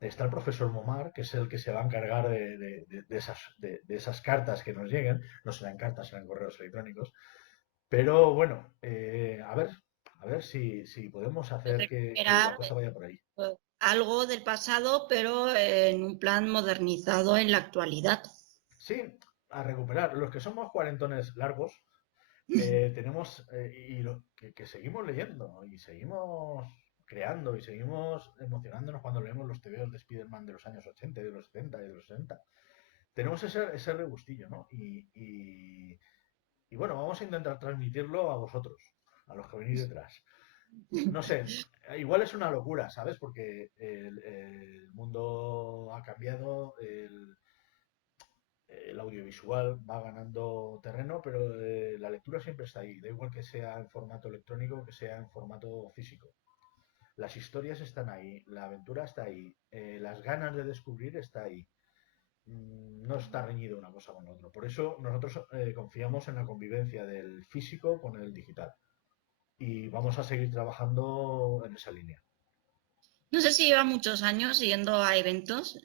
Está el profesor Momar, que es el que se va a encargar de esas cartas que nos lleguen. No serán cartas, serán correos electrónicos. Pero bueno, a ver si podemos hacer que la Recuperar cosa vaya por ahí. algo del pasado, pero en un plan modernizado en la actualidad. Sí, a recuperar. Los que somos cuarentones largos, tenemos que seguimos leyendo y seguimos creando y seguimos emocionándonos cuando leemos los tebeos de Spider-Man de los años 80 y de los 70 y de los 60. Tenemos ese regustillo, ¿no? Y bueno, vamos a intentar transmitirlo a vosotros, a los que venís detrás. No sé, igual es una locura, ¿sabes? Porque el mundo ha cambiado, el audiovisual va ganando terreno, pero la lectura siempre está ahí, da igual que sea en formato electrónico que sea en formato físico. Las historias están ahí, la aventura está ahí, las ganas de descubrir está ahí. No está reñido una cosa con la otra. Por eso nosotros confiamos en la convivencia del físico con el digital. y vamos a seguir trabajando en esa línea. No sé si lleva muchos años yendo a eventos,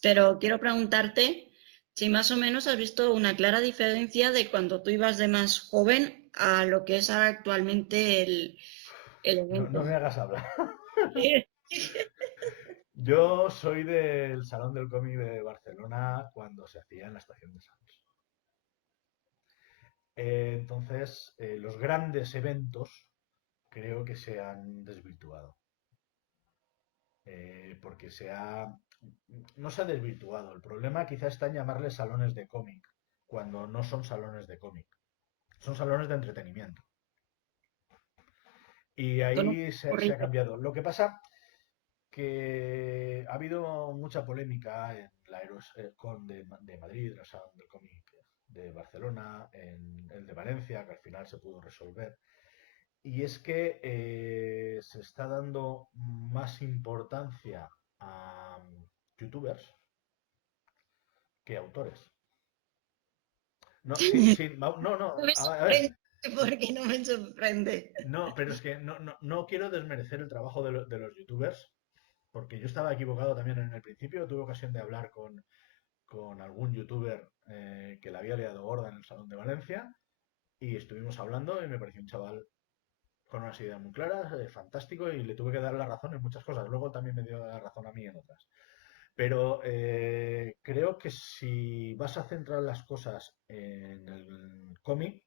pero quiero preguntarte si más o menos has visto una clara diferencia de cuando tú ibas de más joven a lo que es ahora actualmente el No, no evento. me hagas hablar. Yo soy del Salón del Cómic de Barcelona cuando se hacía en la Estación de Sants. Entonces, los grandes eventos creo que se han desvirtuado. Porque no se ha desvirtuado. El problema quizá está en llamarles salones de cómic, cuando no son salones de cómic. Son salones de entretenimiento. Y Con un ahí se ha currito. cambiado. Lo que pasa que ha habido mucha polémica en la Aeroscon de Madrid, el Salón del Cómic de Barcelona, en el de Valencia, que al final se pudo resolver. Y es que se está dando más importancia a youtubers que autores. No, sí, sí, no, no, No me a ver, sorprende porque no me sorprende. no, pero es que no quiero desmerecer el trabajo de los youtubers, porque yo estaba equivocado también en el principio, tuve ocasión de hablar con algún youtuber que la había liado gorda en el Salón de Valencia y estuvimos hablando y me pareció un chaval con unas ideas muy claras, fantástico y le tuve que dar la razón en muchas cosas. Luego también me dio la razón a mí en otras. Pero creo que si vas a centrar las cosas en el cómic,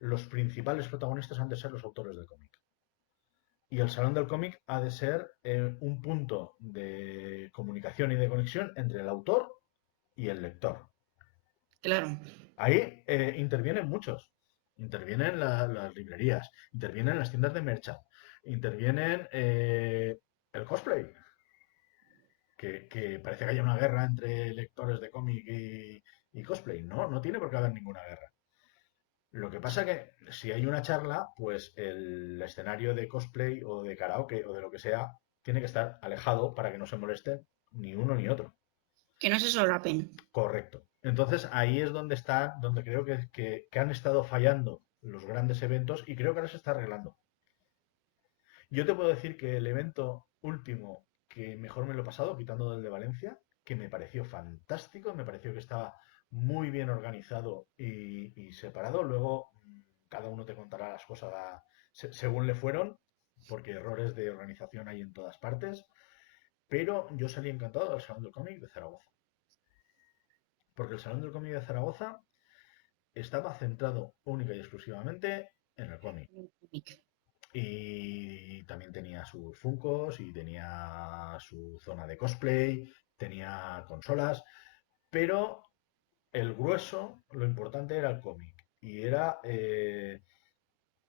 los principales protagonistas han de ser los autores del cómic. Y el Salón del Cómic ha de ser un punto de comunicación y de conexión entre el autor y el lector. Claro. Ahí intervienen muchos. Intervienen las librerías, intervienen las tiendas de merchant, intervienen el cosplay, que parece que haya una guerra entre lectores de cómic y cosplay. No, no tiene por qué haber ninguna guerra. Lo que pasa que si hay una charla, pues el escenario de cosplay o de karaoke o de lo que sea tiene que estar alejado para que no se molesten ni uno ni otro. Que no se solapen. Correcto. Entonces ahí es donde está, donde creo que han estado fallando los grandes eventos y creo que ahora se está arreglando. Yo te puedo decir que el evento último que mejor me lo he pasado, quitando del de Valencia, que me pareció fantástico, me pareció que estaba muy bien organizado y separado. Luego cada uno te contará las cosas según le fueron, porque errores de organización hay en todas partes. Pero yo salí encantado del Salón del Cómic de Zaragoza. Porque el Salón del Cómic de Zaragoza estaba centrado única y exclusivamente en el cómic. Y también tenía sus Funkos y tenía su zona de cosplay, tenía consolas, pero el grueso, lo importante era el cómic. Y era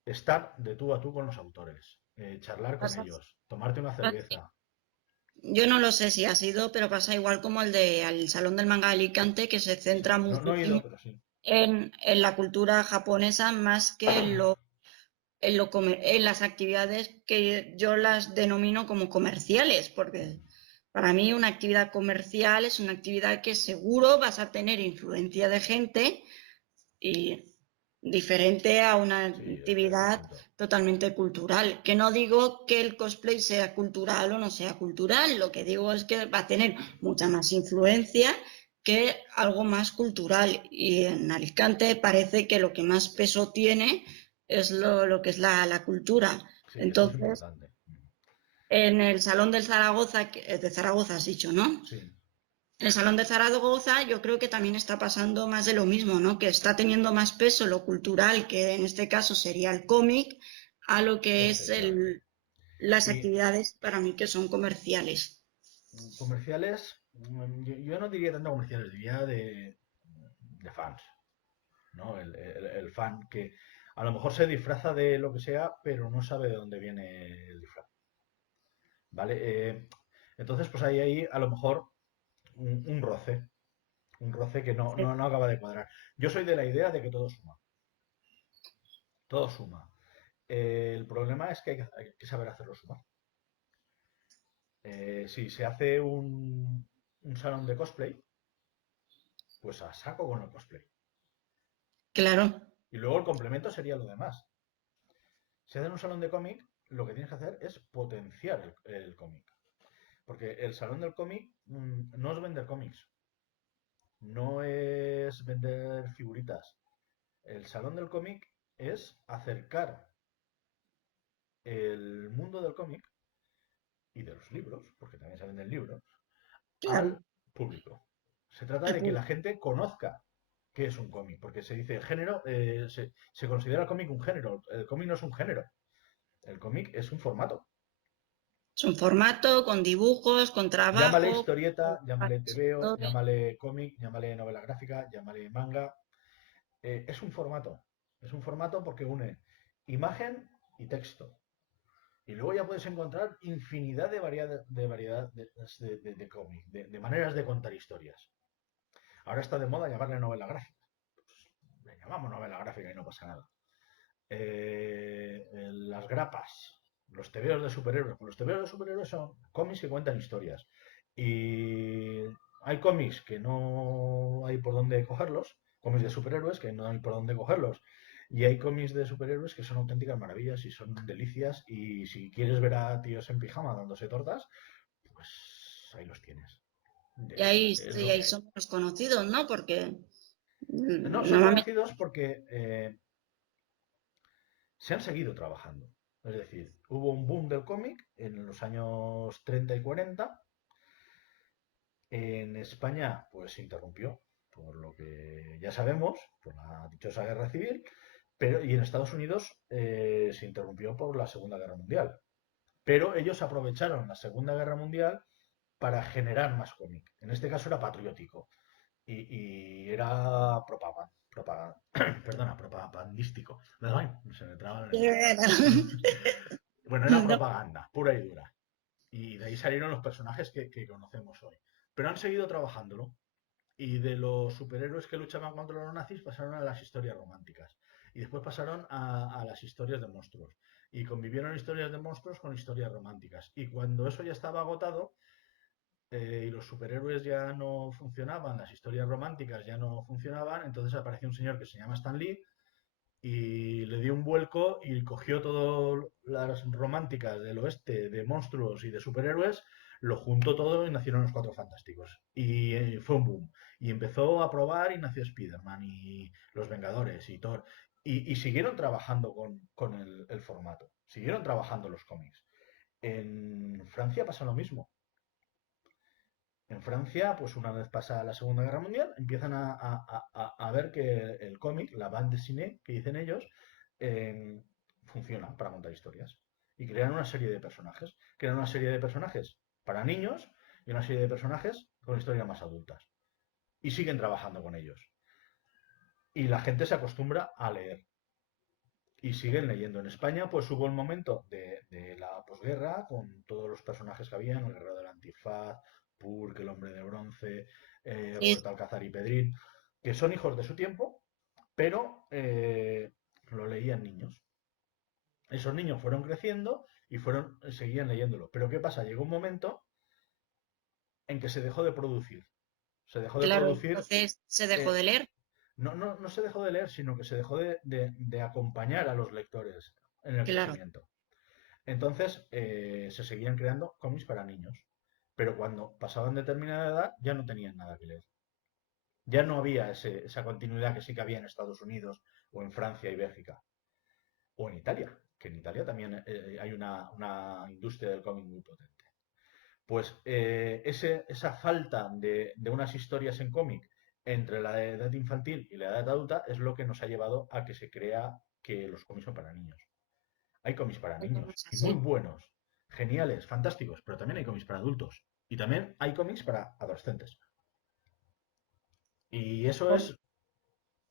estar de tú a tú con los autores, charlar con ellos, tomarte una cerveza. Yo no lo sé si ha sido, pero pasa igual como el de al Salón del Manga de Alicante, que se Sí. centra No, no he ido, muchísimo pero sí. en la cultura japonesa más que en las actividades que yo las denomino como comerciales, porque para mí una actividad comercial es una actividad que seguro vas a tener influencia de gente y diferente a una Sí, es actividad distinto. totalmente cultural. Que no digo que el cosplay sea cultural o no sea cultural, lo que digo es que va a tener mucha más influencia que algo más cultural. Y en Alicante parece que lo que más peso tiene es lo que es la cultura. Sí, eso es Entonces, importante. en el Salón del Zaragoza, de Zaragoza has dicho, ¿no? Sí, El Salón de Zaragoza yo creo que también está pasando más de lo mismo, ¿no? Que está teniendo más peso lo cultural, que en este caso sería el cómic, a lo que es efectivamente. las Y actividades para mí que son comerciales. comerciales, yo no diría tanto comerciales, diría de fans, ¿no? El fan que a lo mejor se disfraza de lo que sea, pero no sabe de dónde viene el disfraz, ¿vale? Entonces, pues ahí a lo mejor un roce que no acaba de cuadrar. Yo soy de la idea de que todo suma, todo suma. El problema es que hay que saber hacerlo sumar. Si se hace un salón de cosplay, pues a saco con el cosplay. Claro, Y luego el complemento sería lo demás. Si haces un salón de cómic, lo que tienes que hacer es potenciar el cómic. Porque el salón del cómic no es vender cómics, no es vender figuritas. El salón del cómic es acercar el mundo del cómic y de los libros, porque también se venden libros, Claro, al público. Se trata al de que la público. gente conozca qué es un cómic, porque se dice género, se considera el cómic un género. El cómic no es un género, el cómic es un formato. Es un formato con dibujos, con Llámale trabajo, historieta, con llámale varios TVO, autores. llámale cómic, llámale novela gráfica, llámale manga. Es un formato. Es un formato porque une imagen y texto. Y luego ya puedes encontrar infinidad de cómic, de maneras de contar historias. Ahora está de moda llamarle novela gráfica. Pues le llamamos novela gráfica y no pasa nada. Las grapas, los tebeos de superhéroes. Pues los tebeos de superhéroes son cómics que cuentan historias. Y hay cómics que no hay por dónde cogerlos, cómics de superhéroes que no hay por dónde cogerlos. Y hay cómics de superhéroes que son auténticas maravillas y son delicias. Y si quieres ver a tíos en pijama dándose tortas, pues ahí los tienes. Y ahí, Es y lo que ahí hay. son los conocidos, ¿no? Porque No son normalmente conocidos porque se han seguido trabajando. Es decir, hubo un boom del cómic en los años 30 y 40. En España, pues se interrumpió, por lo que ya sabemos, por la dichosa guerra civil, y en Estados Unidos se interrumpió por la Segunda Guerra Mundial. Pero ellos aprovecharon la Segunda Guerra Mundial para generar más cómic. En este caso era patriótico y era perdona, propagandístico. Ay, se me traba la lengua. Bueno, era no, propaganda, pura y dura. Y de ahí salieron los personajes que conocemos hoy. Pero han seguido trabajándolo. Y de los superhéroes que luchaban contra los nazis pasaron a las historias románticas. Y después pasaron a las historias de monstruos. Y convivieron historias de monstruos con historias románticas. Y cuando eso ya estaba agotado, y los superhéroes ya no funcionaban, las historias románticas ya no funcionaban, entonces apareció un señor que se llama Stan Lee y le dio un vuelco y cogió todas las románticas del oeste, de monstruos y de superhéroes, lo juntó todo y nacieron los Cuatro Fantásticos. Y fue un boom. Y empezó a probar y nació Spider-Man y Los Vengadores y Thor. Y siguieron trabajando con el formato, siguieron trabajando los cómics. En Francia pasa lo mismo. En Francia, pues una vez pasada la Segunda Guerra Mundial, empiezan a ver que el cómic, la bande dessinée, que dicen ellos, eh, funciona para contar historias. Y crean una serie de personajes. Crean una serie de personajes para niños y una serie de personajes con historias más adultas. Y siguen trabajando con ellos. Y la gente se acostumbra a leer. Y siguen leyendo. En España, pues hubo el momento de la posguerra, con todos los personajes que habían, el guerrero del antifaz, Purk, el hombre de bronce, sí, Roberto Alcázar y Pedrín, que son hijos de su tiempo, pero lo leían niños. Esos niños fueron creciendo y seguían leyéndolo. Pero ¿qué pasa? Llegó un momento en que se dejó de producir. Se dejó de claro, producir. entonces se dejó eh, de leer. no se dejó de leer, sino que se dejó de acompañar a los lectores en el Claro, crecimiento. Entonces se seguían creando cómics para niños, pero cuando pasaban determinada edad ya no tenían nada que leer. Ya no había esa continuidad que sí que había en Estados Unidos o en Francia y Bélgica, o en Italia, que en Italia también hay una industria del cómic muy potente. Pues esa falta de unas historias en cómic entre la edad infantil y la edad adulta es lo que nos ha llevado a que se crea que los cómics son para niños. Hay cómics para no niños es y muy así. buenos, geniales, fantásticos, pero también hay cómics para adultos y también hay cómics para adolescentes. Y eso es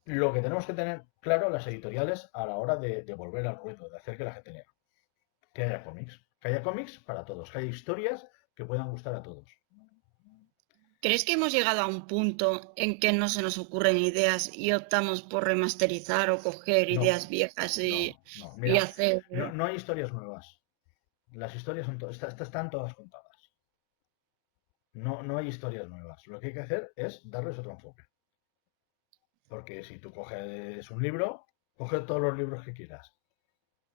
lo que tenemos que tener claro las editoriales a la hora de volver al ruedo, de hacer que la gente lea. Que haya cómics. Que haya cómics para todos. Que haya historias que puedan gustar a todos. ¿Crees que hemos llegado a un punto en que no se nos ocurren ideas y optamos por remasterizar o coger No, ideas viejas no. y Mira, hacer... no hay historias nuevas. Las historias están todas contadas. No hay historias nuevas. Lo que hay que hacer es darles otro enfoque. Porque si tú coges un libro, coge todos los libros que quieras.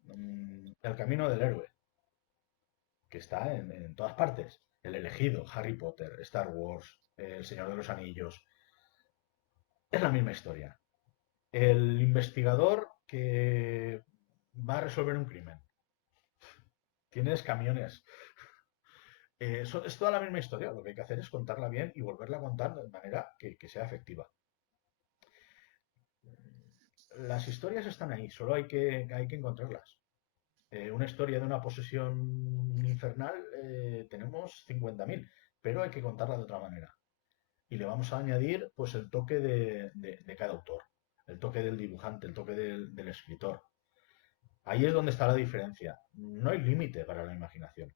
El camino del héroe, que está en todas partes. El elegido, Harry Potter, Star Wars, El Señor de los Anillos. Es la misma historia. El investigador que va a resolver un crimen. Tienes camiones. Es toda la misma historia. Lo que hay que hacer es contarla bien y volverla a contar de manera que sea efectiva. Las historias están ahí, solo hay que encontrarlas. Una historia de una posesión infernal, tenemos 50.000, pero hay que contarla de otra manera. Y le vamos a añadir pues el toque de cada autor, el toque del dibujante, el toque del escritor. Ahí es donde está la diferencia. No hay límite para la imaginación.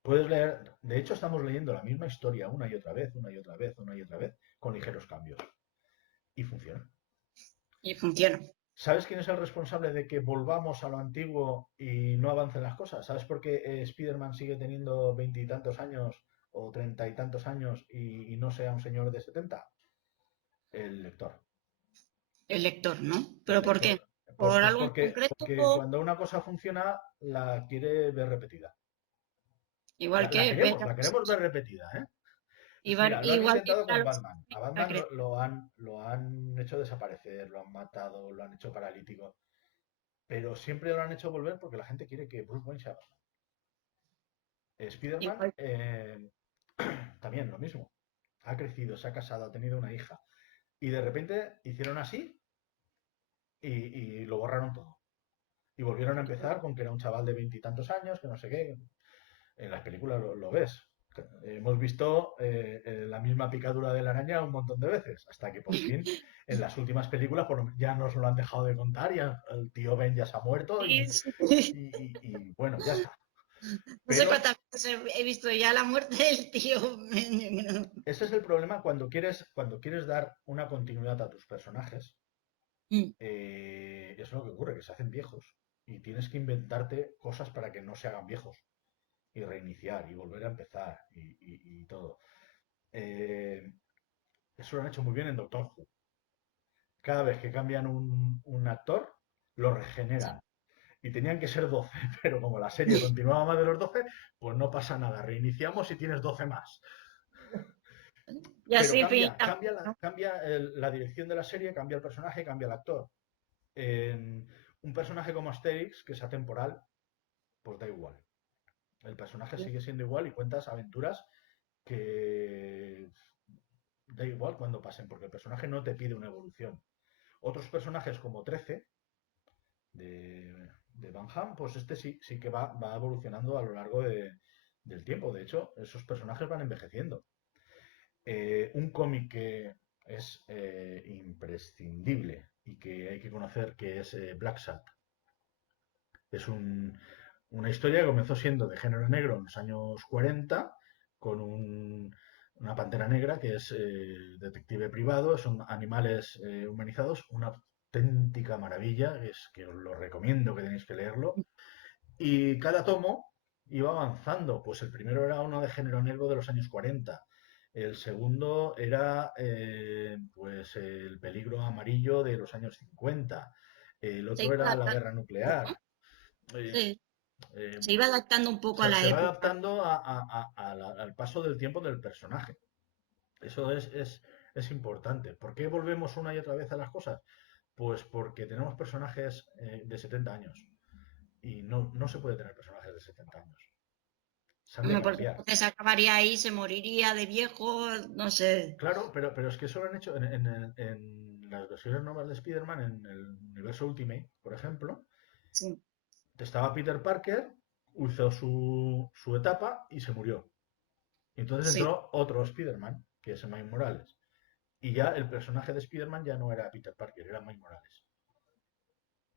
Puedes leer, de hecho estamos leyendo la misma historia una y otra vez, una y otra vez, una y otra vez, con ligeros cambios. Y funciona. Y funciona. ¿Sabes quién es el responsable de que volvamos a lo antiguo y no avancen las cosas? ¿Sabes por qué Spider-Man sigue teniendo veintitantos años o treinta y tantos años y no sea un señor de 70? El lector. El lector, ¿no? El ¿Pero por lector. qué? ¿Por Pues algo en concreto? porque cuando una cosa funciona, la quiere ver repetida. Igual La que queremos, ver, la queremos ver repetida, ¿eh? igual, Mira, lo han igual que intentado ver a con los Batman. A la Batman cre- lo han hecho desaparecer, lo han matado, lo han hecho paralítico. Pero siempre lo han hecho volver porque la gente quiere que Bruce Wayne sea Batman. Spider-Man, igual, también lo mismo. Ha crecido, se ha casado, ha tenido una hija. Y de repente hicieron así y lo borraron todo. Y volvieron a empezar con que era un chaval de veintitantos años, que no sé qué. En las películas lo ves. Hemos visto la misma picadura de la araña un montón de veces, hasta que por fin en las últimas películas ya nos lo han dejado de contar, ya el tío Ben ya se ha muerto sí, y, sí. y, y- y, bueno, ya está. No sé Pero cuántas veces he visto ya la muerte del tío. ese es el problema cuando quieres dar una continuidad a tus personajes. Mm. Es lo que ocurre, que se hacen viejos y tienes que inventarte cosas para que no se hagan viejos y reiniciar y volver a empezar y todo. Eh, Eso lo han hecho muy bien en Doctor Who. Cada vez que cambian un actor, lo regeneran. Y tenían que ser 12, pero como la serie continuaba más de los 12, pues no pasa nada. Reiniciamos y tienes 12 más. Y Pero así cambia, pinta, cambia, la, ¿no? cambia la dirección de la serie, cambia el personaje, cambia el actor. En un personaje como Asterix, que es atemporal, pues da igual. El personaje sigue siendo igual y cuentas aventuras que da igual cuando pasen, porque el personaje no te pide una evolución. Otros personajes como 13 de Van Ham, pues este sí que va evolucionando a lo largo del tiempo. De hecho, esos personajes van envejeciendo. Un cómic que es imprescindible y que hay que conocer, que es Black Sat. Es una historia que comenzó siendo de género negro en los años 40 con una pantera negra que es detective privado, son animales humanizados, una auténtica maravilla, es que os lo recomiendo, que tenéis que leerlo. Y cada tomo iba avanzando, pues el primero era uno de género negro de los años 40, el segundo era pues el peligro amarillo de los años 50, el Se otro iba era la adaptando guerra un poco, nuclear. Eh, sí, eh, se iba adaptando un poco a la se va época. adaptando al paso del tiempo del personaje. Eso es importante. ¿Por qué volvemos una y otra vez a las cosas? Pues porque tenemos personajes de 70 años y no se puede tener personajes de 70 años. Se han de Porque cambiar. entonces acabaría ahí, se moriría de viejo, no sé. Claro, pero es que eso lo han hecho en las versiones nuevas de Spider-Man, en el universo Ultimate, por ejemplo. Sí, Estaba Peter Parker, hizo su etapa y se murió. Y entonces sí. entró otro Spider-Man, que es Miles Morales. Y ya el personaje de Spider-Man ya no era Peter Parker, era Miles Morales.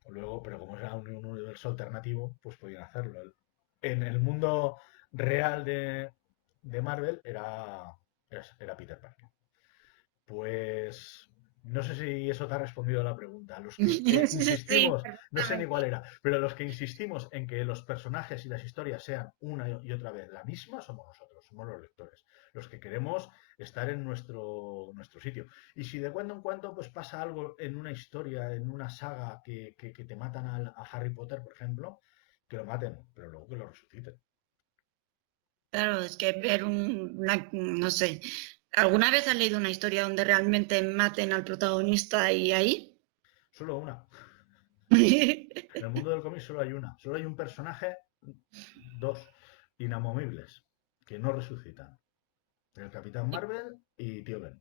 Luego, pero como era un universo alternativo, pues podían hacerlo. En el mundo real de Marvel era Peter Parker. Pues No sé si eso te ha respondido a la pregunta. Los que Sí, insistimos, no sé ni cuál perfectamente. era, pero los que insistimos en que los personajes y las historias sean una y otra vez la misma, somos nosotros, somos los lectores. Los que queremos estar en nuestro sitio. Y si de cuando en cuando pues pasa algo en una historia, en una saga, que te matan a Harry Potter, por ejemplo, que lo maten, pero luego que lo resuciten. Claro, es que ver no sé, ¿alguna vez has leído una historia donde realmente maten al protagonista y ahí? Solo una. En el mundo del cómic solo hay una. Solo hay un personaje, dos, inamovibles, que no resucitan. El Capitán Marvel y Tío Ben.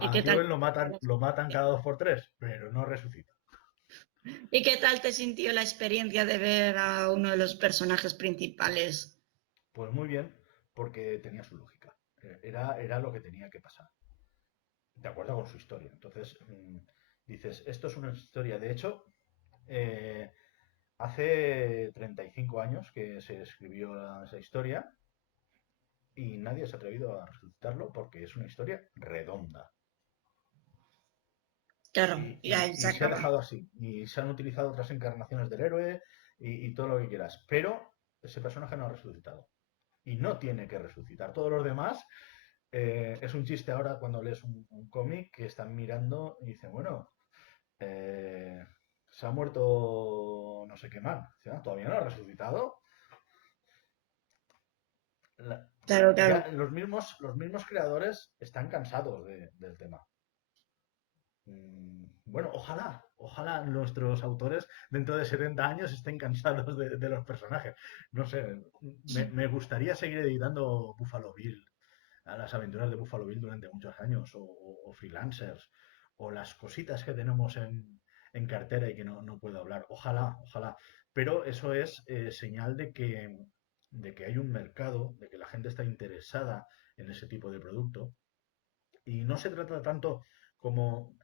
¿Y A qué Tío tal? Ben lo matan cada 2 por 3, pero no resucita. ¿Y qué tal te sintió la experiencia de ver a uno de los personajes principales? Pues muy bien, porque tenía su lógica. Era lo que tenía que pasar. De acuerdo con su historia. Entonces, dices, esto es una historia. De hecho, eh, hace 35 años que se escribió esa historia y nadie se ha atrevido a resucitarlo porque es una historia redonda. Claro, Y, y ahí se y se ha acaba. dejado así. Y se han utilizado otras encarnaciones del héroe y todo lo que quieras. Pero ese personaje no ha resucitado. Y no tiene que resucitar. Todos los demás es un chiste ahora cuando lees un cómic que están mirando y dicen, bueno, eh, se ha muerto no sé qué mal. Dice, "Ah, todavía no ha resucitado. La- Claro, claro. ya los mismos creadores están cansados del tema. Bueno, ojalá nuestros autores dentro de 70 años estén cansados de los personajes. No sé, me gustaría seguir editando Buffalo Bill, a las aventuras de Buffalo Bill durante muchos años, o freelancers, o las cositas que tenemos en cartera y que no puedo hablar. Ojalá. Pero eso es señal de que hay un mercado, de que la gente está interesada en ese tipo de producto. Y no se trata tanto como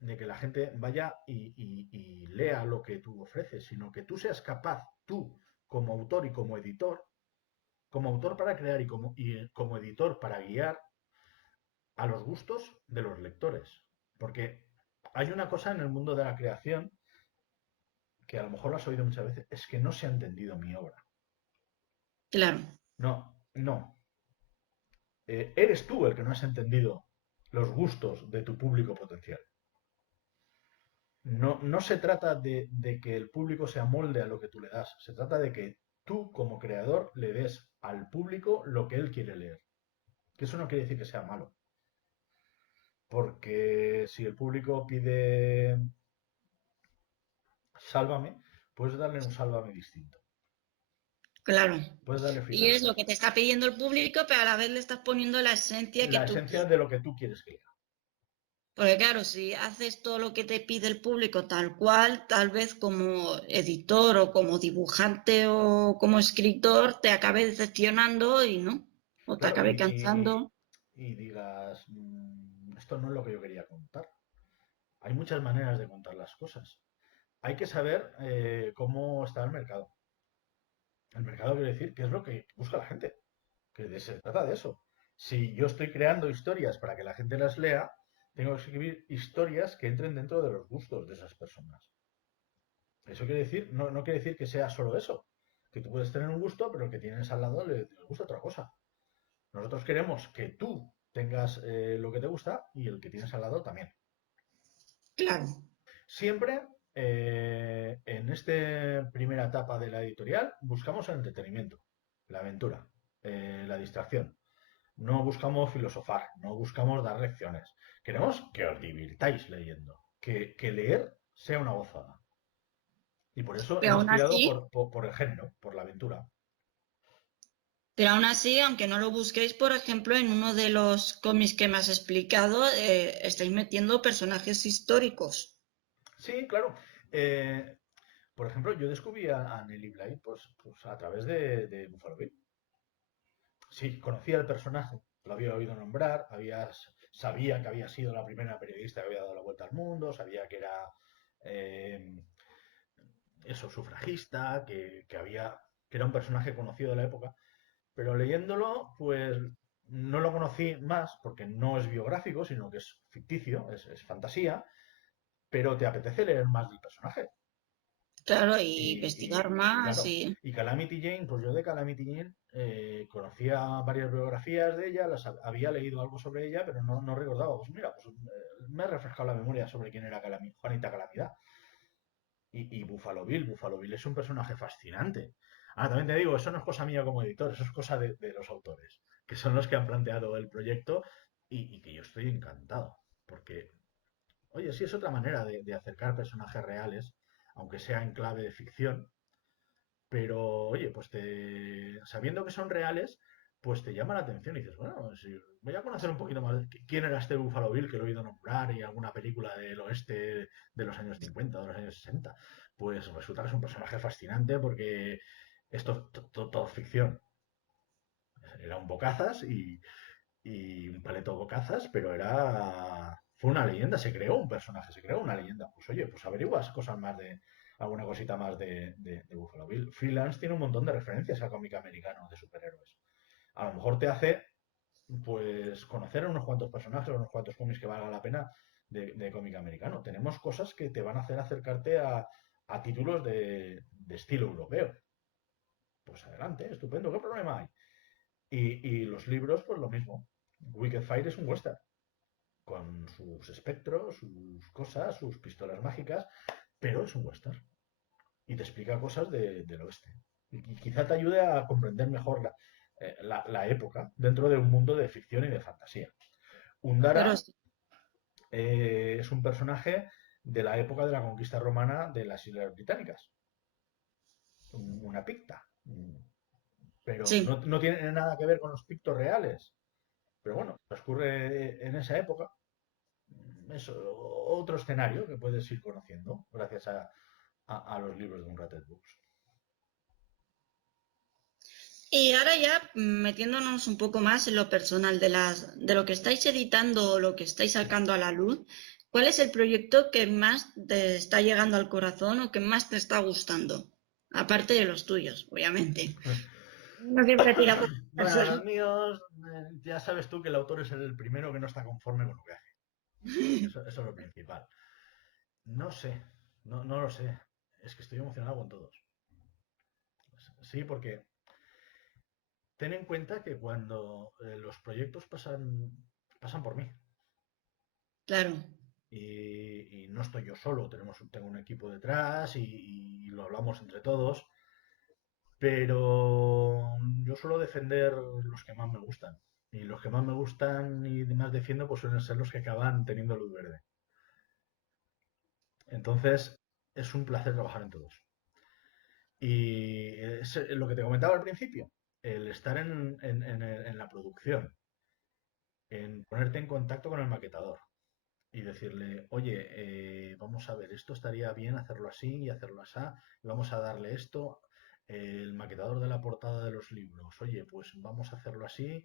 de que la gente vaya y lea lo que tú ofreces, sino que tú seas capaz, tú como autor y como autor para crear y como editor para guiar a los gustos de los lectores. Porque hay una cosa en el mundo de la creación que a lo mejor lo has oído muchas veces, es que no se ha entendido mi obra. Claro. No. Eres tú el que no has entendido los gustos de tu público potencial. No se trata de que el público se amolde a lo que tú le das, se trata de que tú como creador le des al público lo que él quiere leer. Que eso no quiere decir que sea malo, porque si el público pide sálvame, puedes darle un sálvame distinto, Claro. puedes darle Y es lo freelancers, que te está pidiendo el público, pero a la vez le estás poniendo la esencia que la tú esencia quieres. de lo que tú quieres que lea. Porque claro, si haces todo lo que te pide el público tal cual, tal vez como editor o como dibujante o como escritor te acabe decepcionando y no, o te Claro, acabe cansando. y digas, esto no es lo que yo quería contar. Hay muchas maneras de contar las cosas. Hay que saber cómo está el mercado. El mercado quiere decir qué es lo que busca la gente, se trata de eso. Si yo estoy creando historias para que la gente las lea, tengo que escribir historias que entren dentro de los gustos de esas personas. Eso quiere decir, no quiere decir que sea solo eso, que tú puedes tener un gusto, pero el que tienes al lado le gusta otra cosa. Nosotros queremos que tú tengas lo que te gusta y el que tienes al lado también. Claro, Siempre en esta primera etapa de la editorial buscamos el entretenimiento, la aventura, la distracción. No buscamos filosofar, no buscamos dar lecciones. Queremos que os divirtáis leyendo, que leer sea una gozada. Y por eso pero hemos aún tirado así, por el género, por la aventura. pero aún así, aunque no lo busquéis, por ejemplo, en uno de los cómics que me has explicado, estáis metiendo personajes históricos. Sí, claro. Eh, por ejemplo, yo descubrí a Nelly Bly pues a través de Buffalo Bill. Sí, conocía el personaje, lo había oído nombrar, sabía que había sido la primera periodista que había dado la vuelta al mundo, sabía que era eh, eso, sufragista, que era un personaje conocido de la época, pero leyéndolo, pues no lo conocí más porque no es biográfico, sino que es ficticio, es fantasía, pero te apetece leer más del personaje. Claro, y investigar Y más claro, y... y Calamity Jane, pues yo de Calamity Jane conocía varias biografías de ella, había leído algo sobre ella, pero no recordaba. Pues mira, pues me ha refrescado la memoria sobre quién era Juanita Calamidad. Y Buffalo Bill es un personaje fascinante. Ahora, también te digo, eso no es cosa mía como editor, eso es cosa de los autores, que son los que han planteado el proyecto y que yo estoy encantado. Porque, oye, sí es otra manera de acercar personajes reales, aunque sea en clave de ficción, pero, oye, pues sabiendo que son reales, pues te llama la atención y dices, bueno, si voy a conocer un poquito más de quién era este Buffalo Bill, que lo he oído nombrar y alguna película del oeste de los años 50 o de los años 60. Pues resulta que es un personaje fascinante porque esto es todo ficción. Era un bocazas y un paleto bocazas, pero fue una leyenda, se creó un personaje, se creó una leyenda. Pues oye, pues averiguas cosas más alguna cosita más de Buffalo Bill. Freelance tiene un montón de referencias al cómic americano de superhéroes. A lo mejor te hace, pues, conocer a unos cuantos personajes, unos cuantos cómics que valga la pena de cómic americano. Tenemos cosas que te van a hacer acercarte a títulos de estilo europeo. Pues adelante, estupendo, ¿qué problema hay? Y los libros, pues lo mismo. Wicked Fire es un western, con sus espectros, sus cosas, sus pistolas mágicas, pero es un western. Y te explica cosas del oeste. Y quizá te ayude a comprender mejor la época dentro de un mundo de ficción y de fantasía. Pero Undara es un personaje de la época de la conquista romana de las Islas Británicas. Una picta. Pero sí. no tiene nada que ver con los pictos reales. Pero bueno, transcurre en esa época. Es otro escenario que puedes ir conociendo gracias a los libros de Unrated Books. Y ahora ya metiéndonos un poco más en lo personal de lo que estáis editando o lo que estáis sacando a la luz, ¿cuál es el proyecto que más te está llegando al corazón o que más te está gustando? Aparte de los tuyos, obviamente. No siempre tira por Bueno, los míos, ya sabes tú que el autor es el primero que no está conforme con lo que hace. Eso es lo principal. No sé, no lo sé. Es que estoy emocionado con todos. Sí, porque ten en cuenta que cuando los proyectos pasan por mí. Claro, Y no estoy yo solo, tengo un equipo detrás y lo hablamos entre todos, pero yo suelo defender los que más me gustan. Y los que más me gustan y más defiendo, pues suelen ser los que acaban teniendo luz verde. Entonces, es un placer trabajar en todos. Y es lo que te comentaba al principio, el estar en la producción, en ponerte en contacto con el maquetador y decirle, oye, vamos a ver, esto estaría bien hacerlo así y hacerlo así, y vamos a darle esto. El maquetador de la portada de los libros, oye, pues vamos a hacerlo así.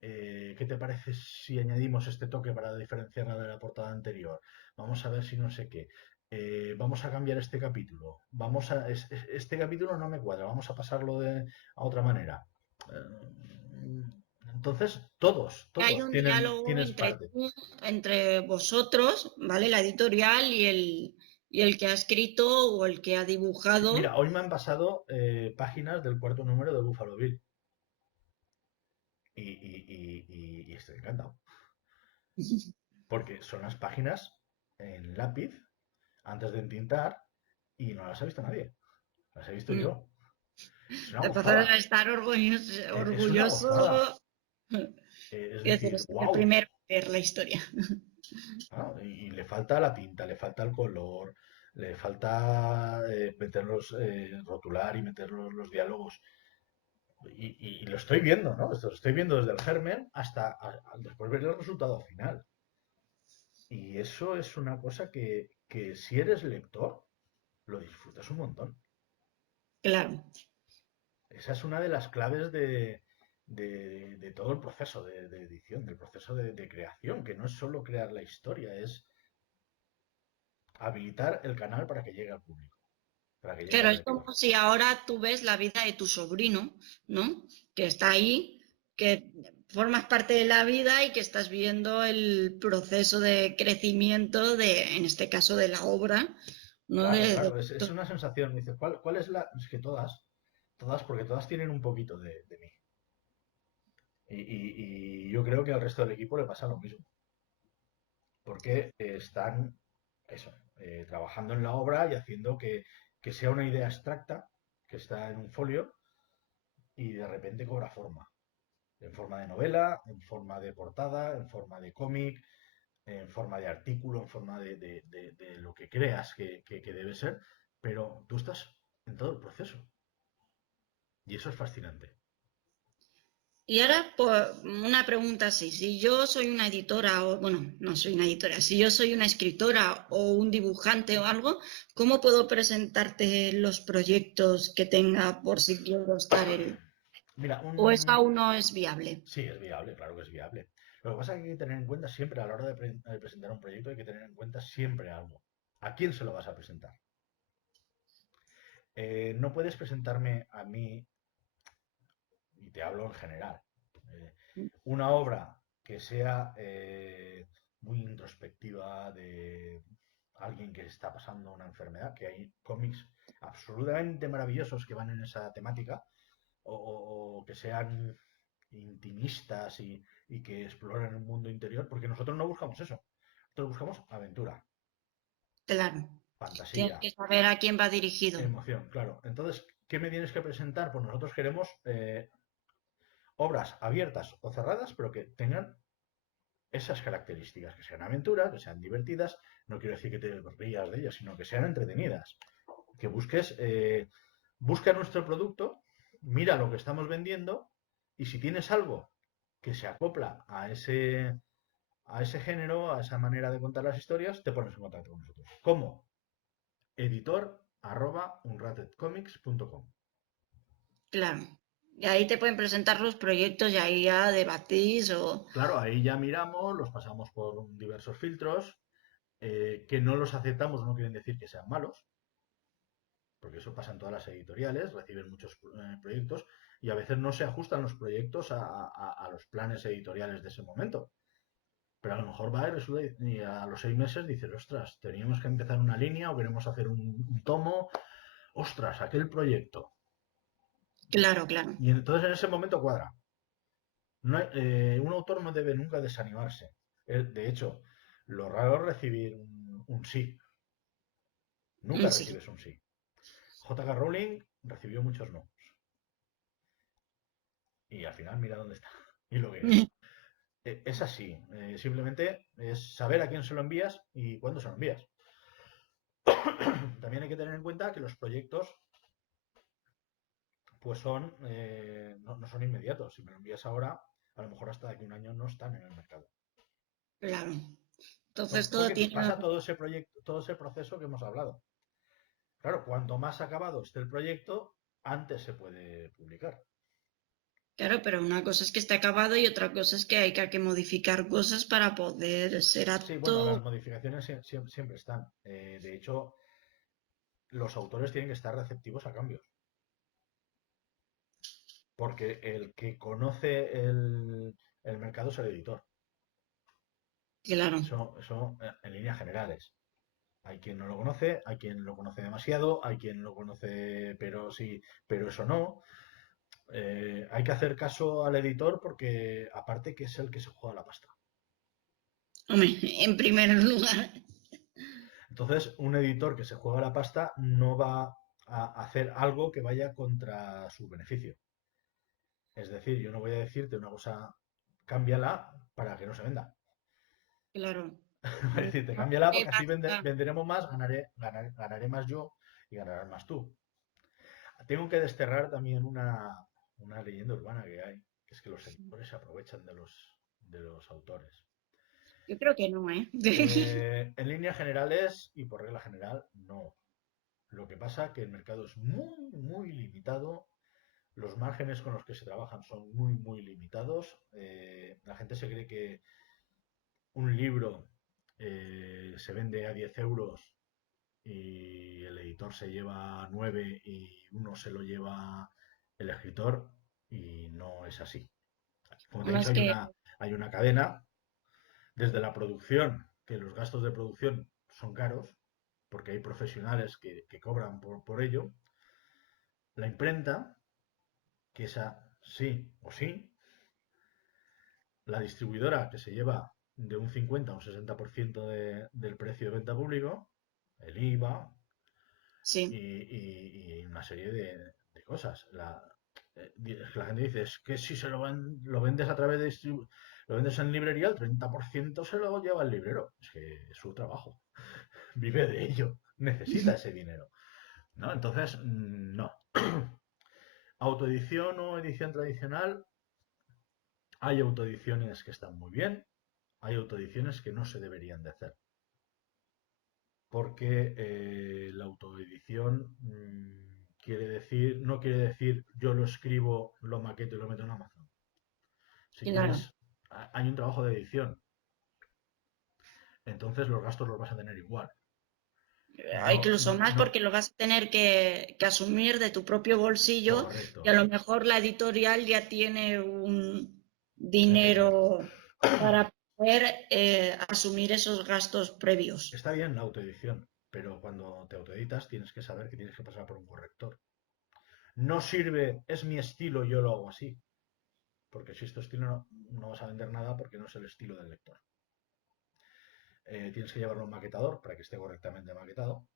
¿Qué te parece si añadimos este toque para diferenciarla de la portada anterior? Vamos a ver si no sé qué. Vamos a cambiar este capítulo. Este capítulo no me cuadra, vamos a pasarlo a otra manera. Entonces, hay todos un diálogo tienes parte. entre vosotros, ¿vale? La editorial y el que ha escrito o el que ha Sí, mira, dibujado. hoy me han pasado páginas del cuarto número de Buffalo Bill y estoy encantado. Porque son las páginas en lápiz antes de entintar y no las ha visto nadie. Las he visto Mm. yo. Es una Te pasarás a gozada. estar orgulloso, Es una orgulloso. gozada. Es Quiero decir, decir, es el wow. primero en ver la historia. Y le falta la tinta, le falta el color, le falta meterlos, rotular y meter los diálogos. Y lo estoy viendo, ¿no? Esto lo estoy viendo desde el germen hasta después ver el resultado final. Y eso es una cosa que si eres lector, lo disfrutas un montón. Claro. Esa es una de las claves de todo el proceso de edición, del proceso de creación, que no es solo crear la historia, es habilitar el canal para que llegue al público, para que llegue Claro, al es como lector. si ahora tú ves la vida de tu sobrino, ¿no? Que está ahí, que formas parte de la vida y que estás viendo el proceso de crecimiento de, en este caso, de la obra, ¿no? Claro, claro, es una sensación. Dices, ¿cuál es la...? Es que todas, porque todas tienen un poquito de mí. Y yo creo que al resto del equipo le pasa lo mismo, porque están, eso, trabajando en la obra y haciendo que sea una idea abstracta, que está en un folio, y de repente cobra forma. En forma de novela, en forma de portada, en forma de cómic, en forma de artículo, en forma de lo que creas que debe ser, pero tú estás en todo el proceso. Y eso es fascinante. Y ahora, por una pregunta así, si yo soy una editora, o bueno, no soy una editora, si yo soy una escritora o un dibujante o algo, ¿cómo puedo presentarte los proyectos que tenga por si quiero estar en... Mira, ¿O eso aún no es viable? sí, es viable, claro que es viable. Lo que pasa es que hay que tener en cuenta siempre, a la hora de presentar un proyecto, hay que tener en cuenta siempre algo. ¿A quién se lo vas a presentar? No puedes presentarme a mí, y te hablo en general, eh, una obra que sea muy introspectiva de alguien que está pasando una enfermedad, que hay cómics absolutamente maravillosos que van en esa temática, o que sean intimistas y que exploren el mundo interior, porque nosotros no buscamos eso. Nosotros buscamos aventura, Claro, tienes fantasía, que saber a quién va dirigido. emoción, claro. Entonces, ¿qué me tienes que presentar? Pues nosotros queremos obras abiertas o cerradas, pero que tengan esas características, que sean aventura, que sean divertidas. No quiero decir que te rías de ellas, sino que sean entretenidas. Que busques, busca nuestro producto, mira lo que estamos vendiendo y si tienes algo que se acopla a ese género, a esa manera de contar las historias, te pones en contacto con nosotros. ¿Cómo? Editor@unratedcomics.com. Claro. Y ahí te pueden presentar los proyectos y ahí ya debatís o... Claro, ahí ya miramos, los pasamos por diversos filtros, que no los aceptamos no quieren decir que sean malos, porque eso pasa en todas las editoriales, reciben muchos proyectos y a veces no se ajustan los proyectos a los planes editoriales de ese momento. Pero a lo mejor va y resulta y a los 6 meses dices, ostras, teníamos que empezar una línea o queremos hacer un tomo, ostras, aquel proyecto. Claro, claro. Y entonces en ese momento cuadra. No un autor no debe nunca desanimarse. De hecho, lo raro es recibir un sí. Nunca Sí. recibes un sí. J.K. Rowling recibió muchos no. Y al final mira dónde está y lo que es. Es así. Simplemente es saber a quién se lo envías y cuándo se lo envías. También hay que tener en cuenta que los proyectos pues son no son inmediatos. Si me lo envías ahora, a lo mejor hasta de aquí a un año no están en el mercado. Claro. Entonces todo Porque tiene... pasa todo ese proyecto, todo ese proceso que hemos hablado. Claro, cuanto más acabado esté el proyecto, antes se puede publicar. Claro, pero una cosa es que esté acabado y otra cosa es que hay que modificar cosas para poder ser Sí, bueno, las apto. modificaciones siempre están. De hecho, los autores tienen que estar receptivos a cambios. Porque el que conoce el mercado es el editor. Claro, Eso en líneas generales. Hay quien no lo conoce, hay quien lo conoce demasiado, hay quien lo conoce pero sí, pero eso no. Hay que hacer caso al editor porque aparte que es el que se juega la pasta. hombre, en primer lugar. Entonces, un editor que se juega la pasta no va a hacer algo que vaya contra su beneficio. Es decir, yo no voy a decirte una cosa, cámbiala para que no se venda. Claro. Voy a decirte, No, cámbiala porque así venderemos más, ganaré más yo y ganarás más tú. Tengo que desterrar también una leyenda urbana que hay, que es que los editores se aprovechan de los autores. Yo creo que no, ¿eh? En líneas generales y por regla general, no. Lo que pasa es que el mercado es muy, muy limitado, los márgenes con los que se trabajan son muy, muy limitados. La gente se cree que un libro se vende a 10 euros y el editor se lleva 9 y uno se lo lleva el escritor y no es así. Como te he Bueno, dicho, es que, hay una cadena desde la producción, que los gastos de producción son caros, porque hay profesionales que cobran por ello. La imprenta, que esa sí o sí. La distribuidora, que se lleva de un 50 a un 60% del precio de venta público, el IVA sí, y una serie de cosas. La gente dice, es que si lo vendes a través de lo vendes en librería, el 30% se lo lleva el librero. Es que es su trabajo, vive de ello, necesita ese dinero. ¿No? Entonces, no. Autoedición o edición tradicional, hay autoediciones que están muy bien, hay autoediciones que no se deberían de hacer. Porque la autoedición no quiere decir yo lo escribo, lo maqueto y lo meto en Amazon. Si claro. hay un trabajo de edición, entonces los gastos los vas a tener igual. Hay No, incluso más no, porque lo vas a tener que asumir de tu propio bolsillo y a correcto. lo mejor la editorial ya tiene un Eh, dinero para poder asumir esos gastos previos. Está bien la autoedición, pero cuando te autoeditas tienes que saber que tienes que pasar por un corrector. No sirve, es mi estilo, yo lo hago así. Porque si es tu estilo no vas a vender nada porque no es el estilo del lector. Tienes que llevarlo a un maquetador para que esté correctamente maquetado.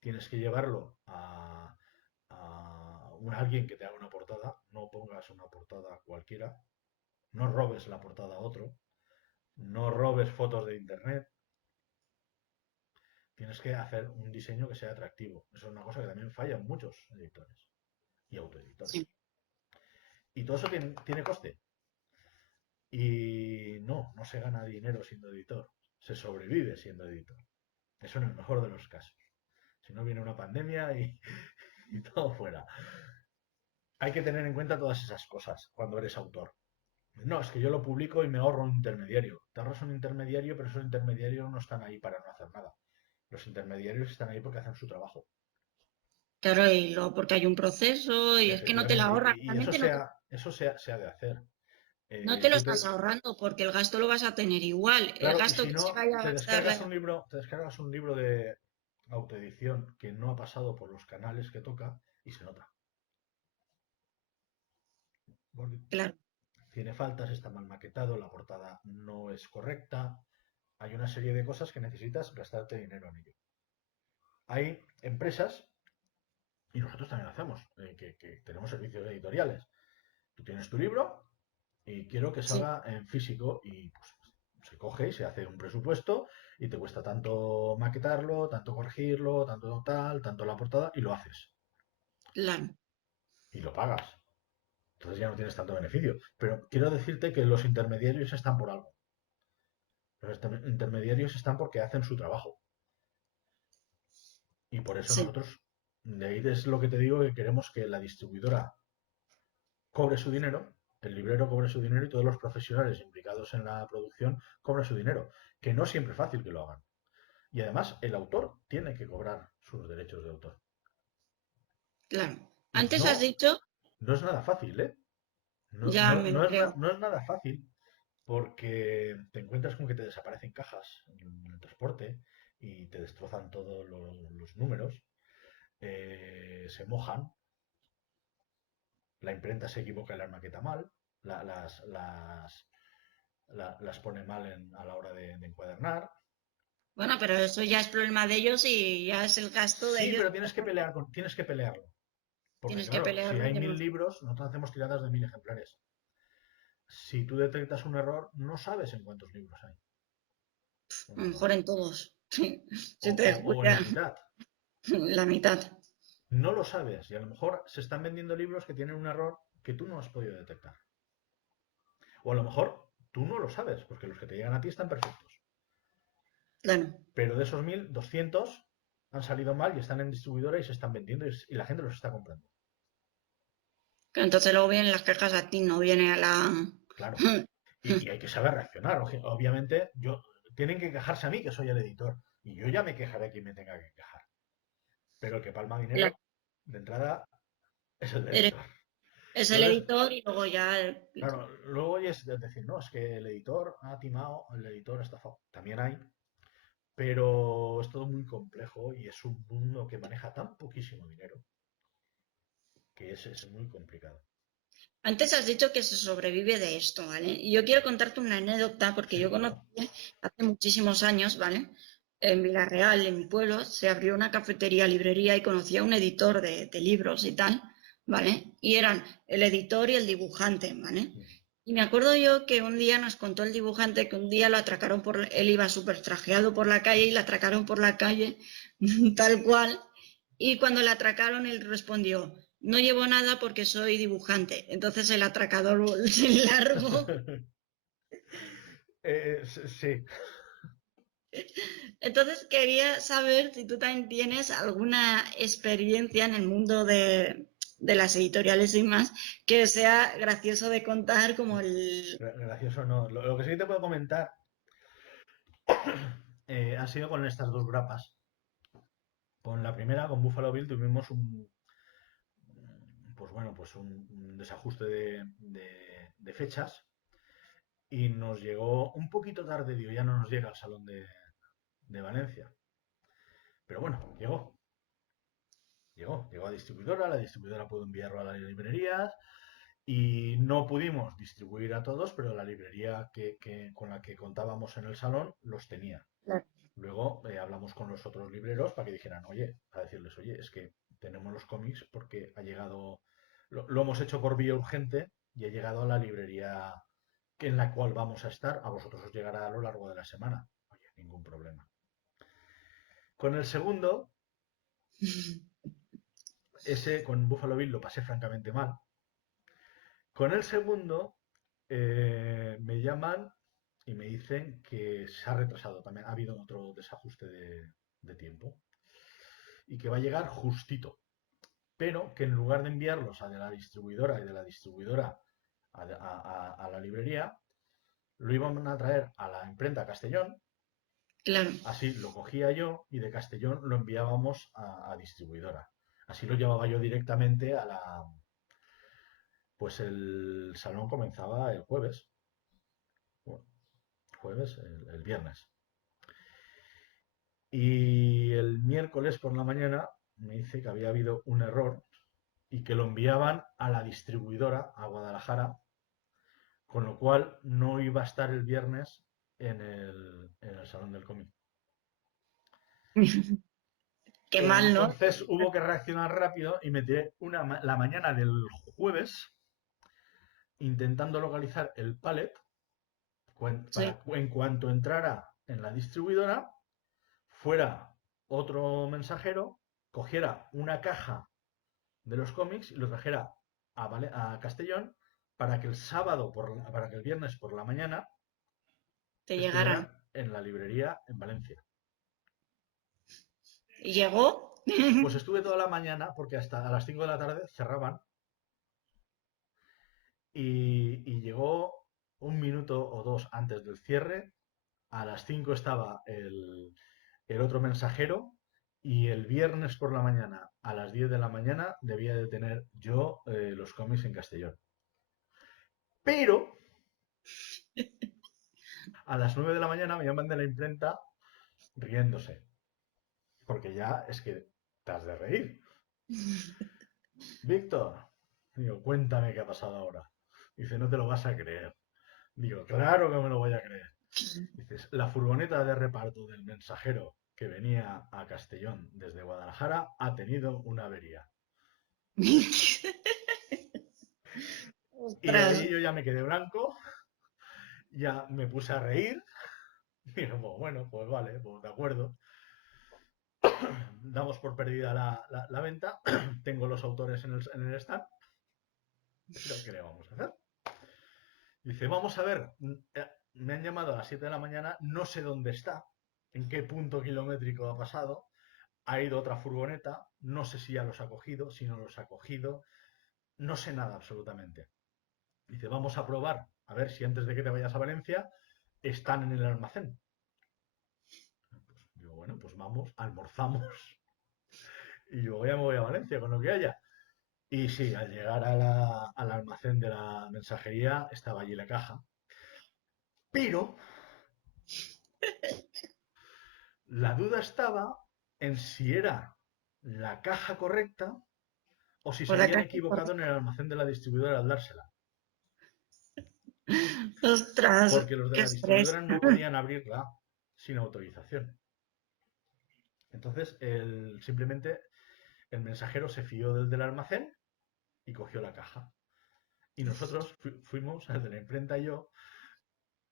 Tienes que llevarlo a alguien que te haga una portada. No pongas una portada cualquiera. No robes la portada a otro. No robes fotos de internet. Tienes que hacer un diseño que sea atractivo. Eso es una cosa que también falla en muchos editores y autoeditores. Sí, Y todo eso tiene coste. Y no se gana dinero siendo editor. Se sobrevive siendo editor. Eso en el mejor de los casos. Si no viene una pandemia y todo fuera. Hay que tener en cuenta todas esas cosas cuando eres autor. No, es que yo lo publico y me ahorro un intermediario. Te ahorras un intermediario, pero esos intermediarios no están ahí para no hacer nada. Los intermediarios están ahí porque hacen su trabajo. claro, y luego porque hay un proceso y es que no te la Efectivamente. ahorras, Y eso, realmente no te, se ha de hacer. no te lo Tú te, estás ahorrando porque el gasto lo vas a tener igual. El claro, y gasto si que se no, vaya a gastar la... te descargas un libro de autoedición que no ha pasado por los canales que toca y se nota. Porque Claro, tiene faltas, está mal maquetado, la portada no es correcta. Hay una serie de cosas que necesitas gastarte dinero en ello. Hay empresas, y nosotros también lo hacemos, que tenemos servicios editoriales. Tú tienes tu libro y quiero que sí, salga en físico y pues se coge y se hace un presupuesto y te cuesta tanto maquetarlo, tanto corregirlo, tanto tal, tanto la portada y lo haces. claro, Y lo pagas. Entonces ya no tienes tanto beneficio. Pero quiero decirte que los intermediarios están por algo. Los intermediarios están porque hacen su trabajo. Y por eso sí, nosotros, de ahí es lo que te digo, que queremos que la distribuidora cobre su dinero, el librero cobre su dinero y todos los profesionales implicados en la producción cobren su dinero. Que no siempre es fácil que lo hagan. Y además el autor tiene que cobrar sus derechos de autor. claro. Y Antes has dicho, no es nada fácil, ¿eh? ya me lo creo. No es nada fácil porque te encuentras con que te desaparecen cajas en el transporte y te destrozan todos los números, se mojan, la imprenta se equivoca en la maqueta mal, la- las, las, las pone mal a la hora de encuadernar. Bueno, pero eso ya es problema de ellos y ya es el gasto de Sí, ellos. pero tienes que pelearlo. Porque Tienes que claro, si pelearlo hay que no. 1000 libros, nosotros hacemos tiradas de 1000 ejemplares. Si tú detectas un error, no sabes en cuántos libros hay A un lo error. mejor en todos. O, Si te o en escucha la mitad. la mitad. No lo sabes. Y a lo mejor se están vendiendo libros que tienen un error que tú no has podido detectar. O a lo mejor tú no lo sabes, porque los que te llegan a ti están perfectos. Claro. Pero de esos 1200 han salido mal y están en distribuidora y se están vendiendo y la gente los está comprando. Que entonces luego vienen las quejas a ti, no viene a la. Claro. Y hay que saber reaccionar. Obviamente, tienen que quejarse a mí, que soy el editor. Y yo ya me quejaré a quien me tenga que quejar. Pero el que palma Claro, dinero, de entrada, es el eres, editor. Es el Entonces, editor y luego ya... claro, luego es decir, no, es que el editor ha timado, el editor ha estafado. También hay, pero es todo muy complejo y es un mundo que maneja tan poquísimo dinero que es muy complicado. Antes has dicho que se sobrevive de esto, ¿vale? Y yo quiero contarte una anécdota porque Sí, yo claro. conocí hace muchísimos años, ¿vale? En Villarreal, en mi pueblo, se abrió una cafetería, librería y conocí a un editor de libros y tal, ¿vale? Y eran el editor y el dibujante, ¿vale? Y me acuerdo yo que un día nos contó el dibujante que un día lo atracaron él iba súper trajeado por la calle y le atracaron por la calle, tal cual. Y cuando le atracaron, él respondió, no llevo nada porque soy dibujante. Entonces el atracador se largo. Sí. Entonces quería saber si tú también tienes alguna experiencia en el mundo de las editoriales y más que sea gracioso de contar como el... Gracioso no. Lo que sí te puedo comentar ha sido con estas dos grapas. Con la primera, con Buffalo Bill, tuvimos pues bueno, pues un desajuste de fechas y nos llegó un poquito tarde, digo, ya no nos llega al Salón de Valencia. Pero bueno, llegó a distribuidora, la distribuidora pudo enviarlo a las librerías y no pudimos distribuir a todos, pero la librería con la que contábamos en el salón los tenía. Luego hablamos con los otros libreros para que dijeran, oye, a decirles, oye, es que tenemos los cómics porque ha llegado, lo hemos hecho por vía urgente y ha llegado a la librería en la cual vamos a estar, a vosotros os llegará a lo largo de la semana. Oye, ningún problema. Con el segundo, ese con Buffalo Bill lo pasé francamente mal. Con el segundo, me llaman y me dicen que se ha retrasado también. Ha habido otro desajuste de tiempo y que va a llegar justito. Pero que en lugar de enviarlos a de la distribuidora y de la distribuidora a la librería, lo iban a traer a la imprenta Castellón. Claro. Así lo cogía yo y de Castellón lo enviábamos a distribuidora. Así lo llevaba yo directamente a la... Pues el salón comenzaba el jueves. Bueno, jueves, el viernes. Y el miércoles por la mañana me dice que había habido un error y que lo enviaban a la distribuidora, a Guadalajara, con lo cual no iba a estar el viernes en el Salón del Cómic. Qué mal, ¿no? Entonces hubo que reaccionar rápido y me tiré la mañana del jueves intentando localizar el pallet para Sí, en cuanto entrara en la distribuidora, fuera otro mensajero, cogiera una caja de los cómics y lo trajera a Castellón para que el para que el viernes por la mañana te llegaran. estuvieran en la librería en Valencia. ¿Y llegó? Pues estuve toda la mañana porque hasta a las 5 de la tarde cerraban y llegó un minuto o dos antes del cierre. A las 5 estaba el otro mensajero y el viernes por la mañana a las 10 de la mañana debía de tener yo los cómics en Castellón. Pero a las 9 de la mañana me llaman de la imprenta riéndose, porque ya es que te has de reír. Víctor, digo, cuéntame qué ha pasado ahora. Dice, no te lo vas a creer. Digo, claro que me lo voy a creer. Dices, la furgoneta de reparto del mensajero que venía a Castellón desde Guadalajara ha tenido una avería. Y Ostras. ahí yo ya me quedé blanco, ya me puse a reír. Y digo, pues bueno, pues vale, pues de acuerdo. Damos por perdida la venta. Tengo los autores en el stand, pero ¿qué le vamos a hacer? Dice, vamos a ver, me han llamado a las 7 de la mañana, no sé dónde está, en qué punto kilométrico ha pasado, ha ido otra furgoneta, no sé si ya los ha cogido, si no los ha cogido, no sé nada absolutamente. Dice, vamos a probar, a ver si antes de que te vayas a Valencia están en el almacén. Pues, digo, bueno, pues vamos, almorzamos y luego ya me voy a Valencia con lo que haya. Y sí, al llegar al almacén de la mensajería estaba allí la caja. Pero la duda estaba en si era la caja correcta o si se Por la habían caja equivocado en correcta. el almacén de la distribuidora al dársela. Ostras, Porque los de qué la estrés. distribuidora no podían abrirla sin autorización. Entonces, simplemente el mensajero se fió del almacén y cogió la caja. Y nosotros fuimos, el de la imprenta y yo,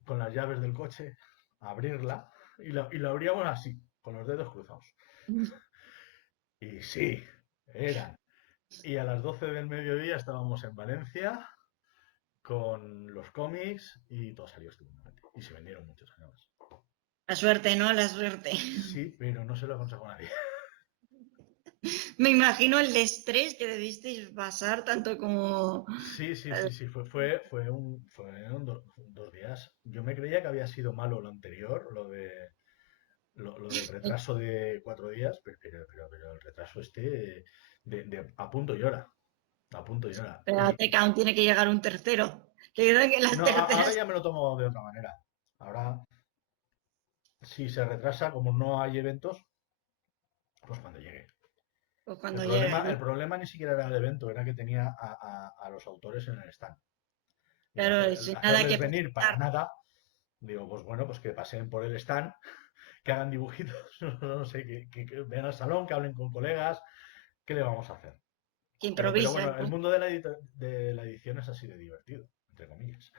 con las llaves del coche, a abrirla y lo abríamos así, con los dedos cruzados. Y sí, eran. Y a las 12 del mediodía estábamos en Valencia con los cómics y todo salió estupendamente. Y se vendieron muchos además. La suerte, ¿no? La suerte. Sí, pero no se lo aconsejo a nadie. Me imagino el estrés que debisteis pasar, tanto como... Sí, sí, sí, sí, fueron 2 días. Yo me creía que había sido malo lo anterior, lo del retraso de 4 días, pero el retraso este a punto llora, a punto llora. Espérate que aún tiene que llegar un tercero. Que creo que las No, ahora terceras, ya me lo tomo de otra manera. Ahora, si se retrasa, como no hay eventos, pues cuando llegue. pues El cuando llegue, problema, ¿no? el problema ni siquiera era el evento, era que tenía a los autores en el stand. Y Pero sin nada hacerles que venir para presentar. nada, digo, pues bueno, pues que pasen por el stand, que hagan dibujitos, no sé, que vengan al salón, que hablen con colegas, ¿qué le vamos a hacer? Que Pero improvisen, bueno, el ¿no? mundo de la edición es así de divertido, entre comillas.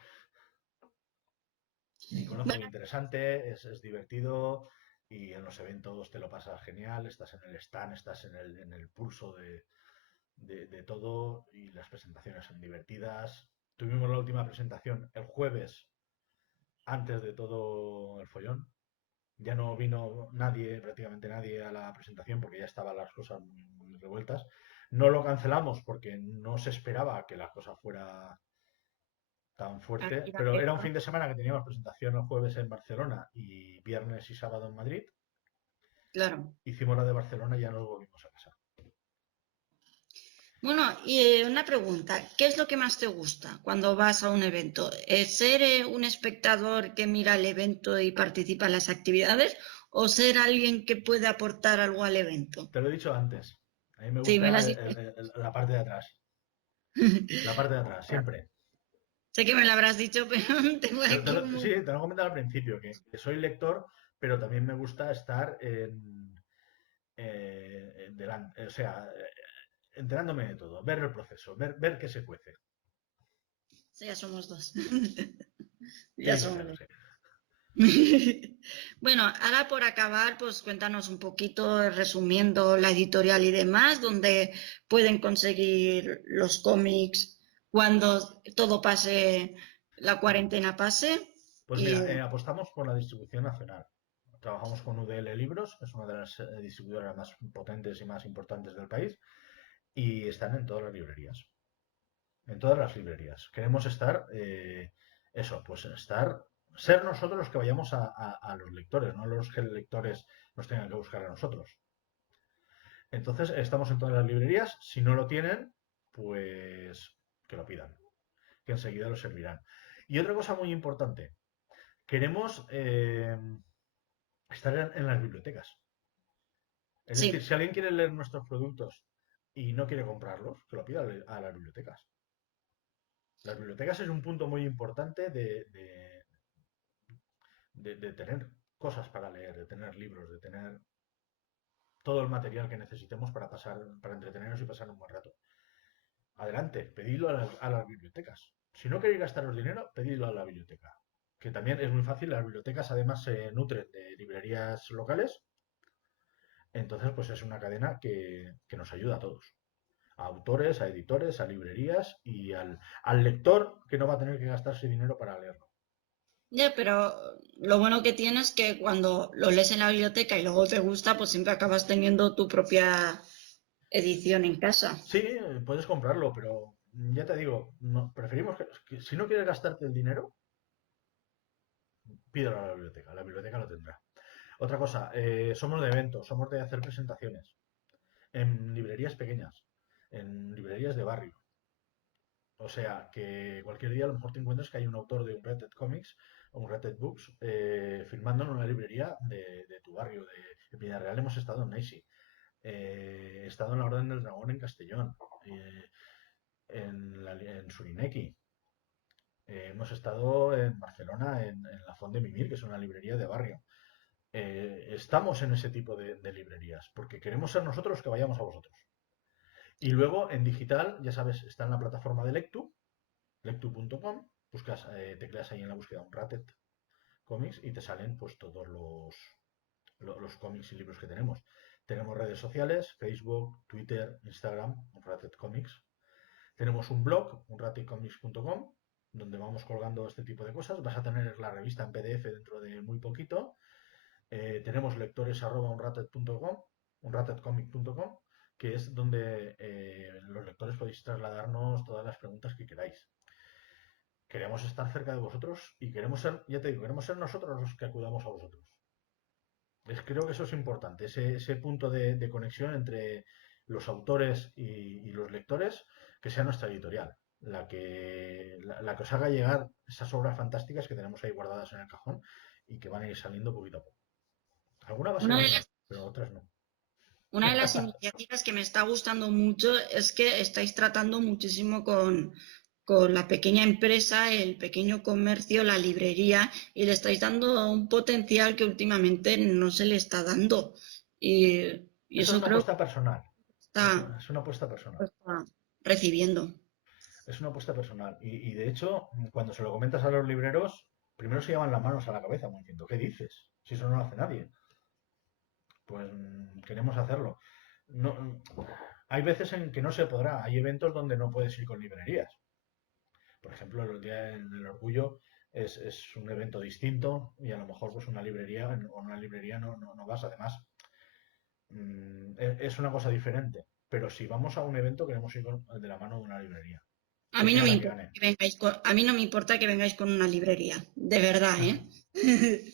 Y conoce Bueno, interesante, es divertido y en los eventos te lo pasas genial, estás en el stand, estás en el pulso de todo y las presentaciones son divertidas. Tuvimos la última presentación el jueves antes de todo el follón. Ya no vino nadie, prácticamente nadie a la presentación porque ya estaban las cosas muy revueltas. No lo cancelamos porque no se esperaba que la cosa fuera tan fuerte, tranquila, pero era un ¿no? fin de semana que teníamos presentación el jueves en Barcelona y viernes y sábado en Madrid. Claro. Hicimos la de Barcelona y ya nos volvimos a casa. Bueno, y una pregunta, ¿qué es lo que más te gusta cuando vas a un evento? ¿Ser un espectador que mira el evento y participa en las actividades o ser alguien que puede aportar algo al evento? Te lo he dicho antes. A mí me Sí, me lo gusta has dicho. la parte de atrás. La parte de atrás, siempre. Sé que me lo habrás dicho, pero tengo aquí Sí, te lo he comentado al principio, que soy lector, pero también me gusta estar delante, o sea, enterándome de todo, ver el proceso, ver qué se cuece. Sí, ya somos dos. Sí, Ya lo sé, somos lo dos. sé. Bueno, ahora por acabar, pues cuéntanos un poquito, resumiendo la editorial y demás, donde pueden conseguir los cómics cuando todo pase, la cuarentena pase. Pues Y mira, apostamos por la distribución nacional. Trabajamos con UDL Libros, es una de las distribuidoras más potentes y más importantes del país, y están en todas las librerías. En todas las librerías. Queremos estar, pues ser nosotros los que vayamos a los lectores, no los que los lectores nos tengan que buscar a nosotros. Entonces, estamos en todas las librerías. Si no lo tienen, pues que lo pidan, que enseguida lo servirán. Y otra cosa muy importante, queremos estar en las bibliotecas. Es decir, sí, si alguien quiere leer nuestros productos y no quiere comprarlos, que lo pida a las bibliotecas. Las bibliotecas es un punto muy importante de tener cosas para leer, de tener libros, de tener todo el material que necesitemos para entretenernos y pasar un buen rato. Adelante, pedidlo a las bibliotecas. Si no queréis gastaros dinero, pedidlo a la biblioteca. Que también es muy fácil, las bibliotecas además se nutren de librerías locales, entonces pues es una cadena que nos ayuda a todos. A autores, a editores, a librerías y al lector que no va a tener que gastarse dinero para leerlo. ya, pero lo bueno que tienes es que cuando lo lees en la biblioteca y luego te gusta, pues siempre acabas teniendo tu propia edición en casa. Sí, puedes comprarlo, pero ya te digo, preferimos que si no quieres gastarte el dinero, pídelo a la biblioteca lo tendrá. Otra cosa, somos de eventos, somos de hacer presentaciones en librerías pequeñas. en librerías de barrio. O sea, que cualquier día a lo mejor te encuentras que hay un autor de un Red Dead Comics o un Red Dead Books firmando en una librería de tu barrio. En Villarreal hemos estado en Nacy, he estado en la Orden del Dragón en Castellón, en Surineki. Hemos estado en Barcelona en la Font de Mimir, que es una librería de barrio. Estamos en ese tipo de librerías, porque queremos ser nosotros los que vayamos a vosotros. Y luego en digital, ya sabes, está en la plataforma de Lectu, lectu.com, buscas, tecleas ahí en la búsqueda un Rated Comics y te salen pues todos los cómics y libros que tenemos. Tenemos redes sociales, Facebook, Twitter, Instagram, Rated Comics. Tenemos un blog, unratedcomics.com, donde vamos colgando este tipo de cosas. Vas a tener la revista en PDF dentro de muy poquito. Tenemos lectores unrated.com, unratedcomic.com, que es donde los lectores podéis trasladarnos todas las preguntas que queráis. Queremos estar cerca de vosotros y queremos ser, ya te digo, queremos ser nosotros los que acudamos a vosotros. Creo que eso es importante, ese punto de conexión entre los autores y los lectores, que sea nuestra editorial, la que os haga llegar esas obras fantásticas que tenemos ahí guardadas en el cajón y que van a ir saliendo poquito a poco. Alguna va a Una de salir, las, pero otras no. una de las iniciativas que me está gustando mucho es que estáis tratando muchísimo con la pequeña empresa, el pequeño comercio, la librería, y le estáis dando un potencial que últimamente no se le está dando. Y Eso es eso una creo que apuesta personal. está, Es una apuesta personal. está recibiendo. Es una apuesta personal. Y de hecho, cuando se lo comentas a los libreros, primero se llevan las manos a la cabeza, como diciendo, ¿qué dices? Si eso no lo hace nadie. Pues queremos hacerlo. No, hay veces en que no se podrá. Hay eventos donde no puedes ir con librerías. Por ejemplo, el día del orgullo es un evento distinto y a lo mejor pues una librería o una librería no vas. Además, es una cosa diferente. Pero si vamos a un evento queremos ir de la mano de una librería. A Que mí no sea me la que importa gane. que vengáis a mí no me importa que vengáis con una librería, de verdad, ¿eh?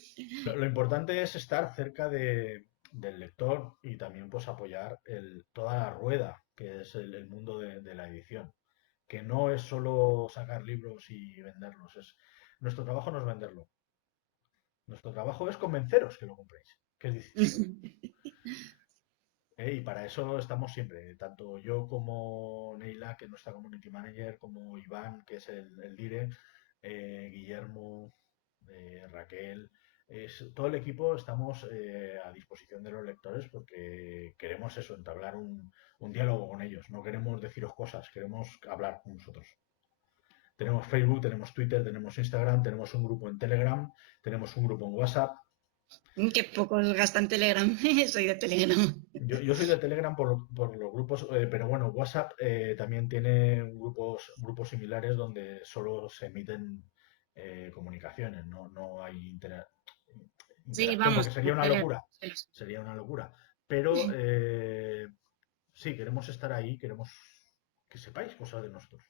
Lo importante es estar cerca del lector y también pues apoyar toda la rueda que es el mundo de la edición. Que no es solo sacar libros y venderlos. Nuestro trabajo no es venderlo. Nuestro trabajo es convenceros que lo compréis, que es distinto. Y para eso estamos siempre, tanto yo como Neila, que es nuestra community manager, como Iván, que es el dire, Guillermo, Raquel, todo el equipo estamos a disposición de los lectores porque queremos eso, entablar un diálogo con ellos. No queremos deciros cosas, queremos hablar con nosotros. Tenemos Facebook, tenemos Twitter, tenemos Instagram, tenemos un grupo en Telegram, tenemos un grupo en WhatsApp. Que pocos gastan Telegram, soy de Telegram. Yo soy de Telegram por los grupos, pero bueno, WhatsApp también tiene grupos similares donde solo se emiten comunicaciones, no hay Sí, interacción, vamos, porque como sería una Telegram. locura, sería una locura. Pero sí, queremos estar ahí, queremos que sepáis cosas de nosotros.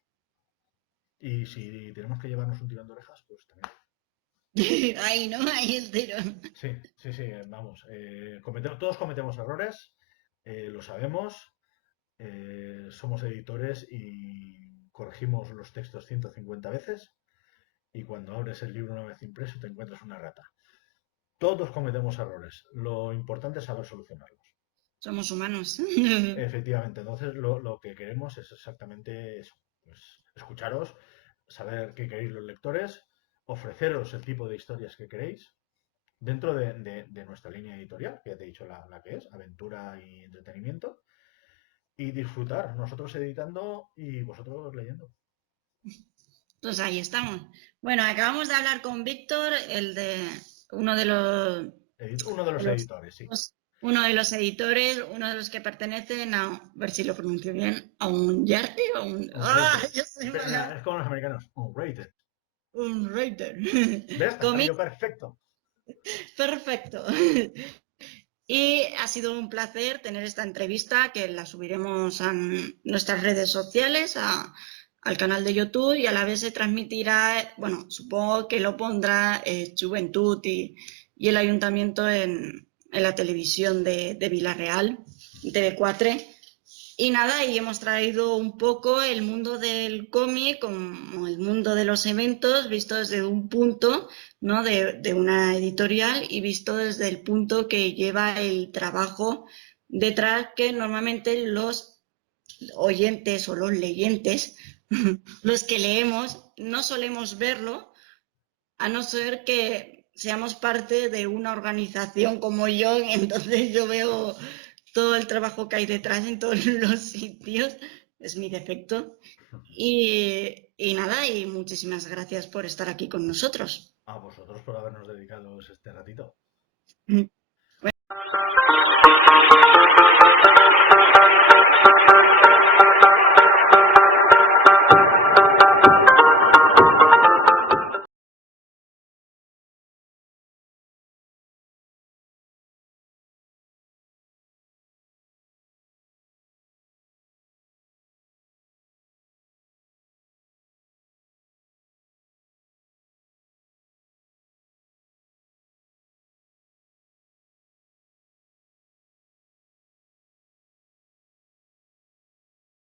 Y si tenemos que llevarnos un tirón de orejas, pues también. Ahí, ¿no? Ahí el tiro. Sí, sí, sí, vamos. Todos cometemos errores, lo sabemos, somos editores y corregimos los textos 150 veces y cuando abres el libro una vez impreso te encuentras una rata. Todos cometemos errores. Lo importante es saber solucionarlos. Somos humanos. Efectivamente, entonces lo que queremos es exactamente eso. Pues escucharos, saber qué queréis los lectores, ofreceros el tipo de historias que queréis dentro de nuestra línea editorial, que ya te he dicho la que es, aventura y entretenimiento, y disfrutar, nosotros editando y vosotros leyendo. Pues ahí estamos. Bueno, acabamos de hablar con Víctor, el de uno de los, Uno de de los los- editores, sí. uno de los editores, uno de los que pertenecen a ver si lo pronuncio bien, a un Yardie o un. ¡Ah! Unrated. Yo soy mala. Es como los americanos, unrated. Un Rater. ¿Ves? Te ha Cómic salido perfecto. perfecto. Y ha sido un placer tener esta entrevista que la subiremos a nuestras redes sociales, al canal de YouTube y a la vez se transmitirá, bueno, supongo que lo pondrá Juventud y el Ayuntamiento en la televisión de Villarreal, TV4. Y nada, y hemos traído un poco el mundo del cómic, como el mundo de los eventos, visto desde un punto, ¿no? de una editorial y visto desde el punto que lleva el trabajo detrás, que normalmente los oyentes o los leyentes, los que leemos, no solemos verlo, a no ser que seamos parte de una organización como yo, entonces yo veo todo el trabajo que hay detrás en todos los sitios, es mi defecto. Y nada, y muchísimas gracias por estar aquí con nosotros. A vosotros por habernos dedicado este ratito. Bueno,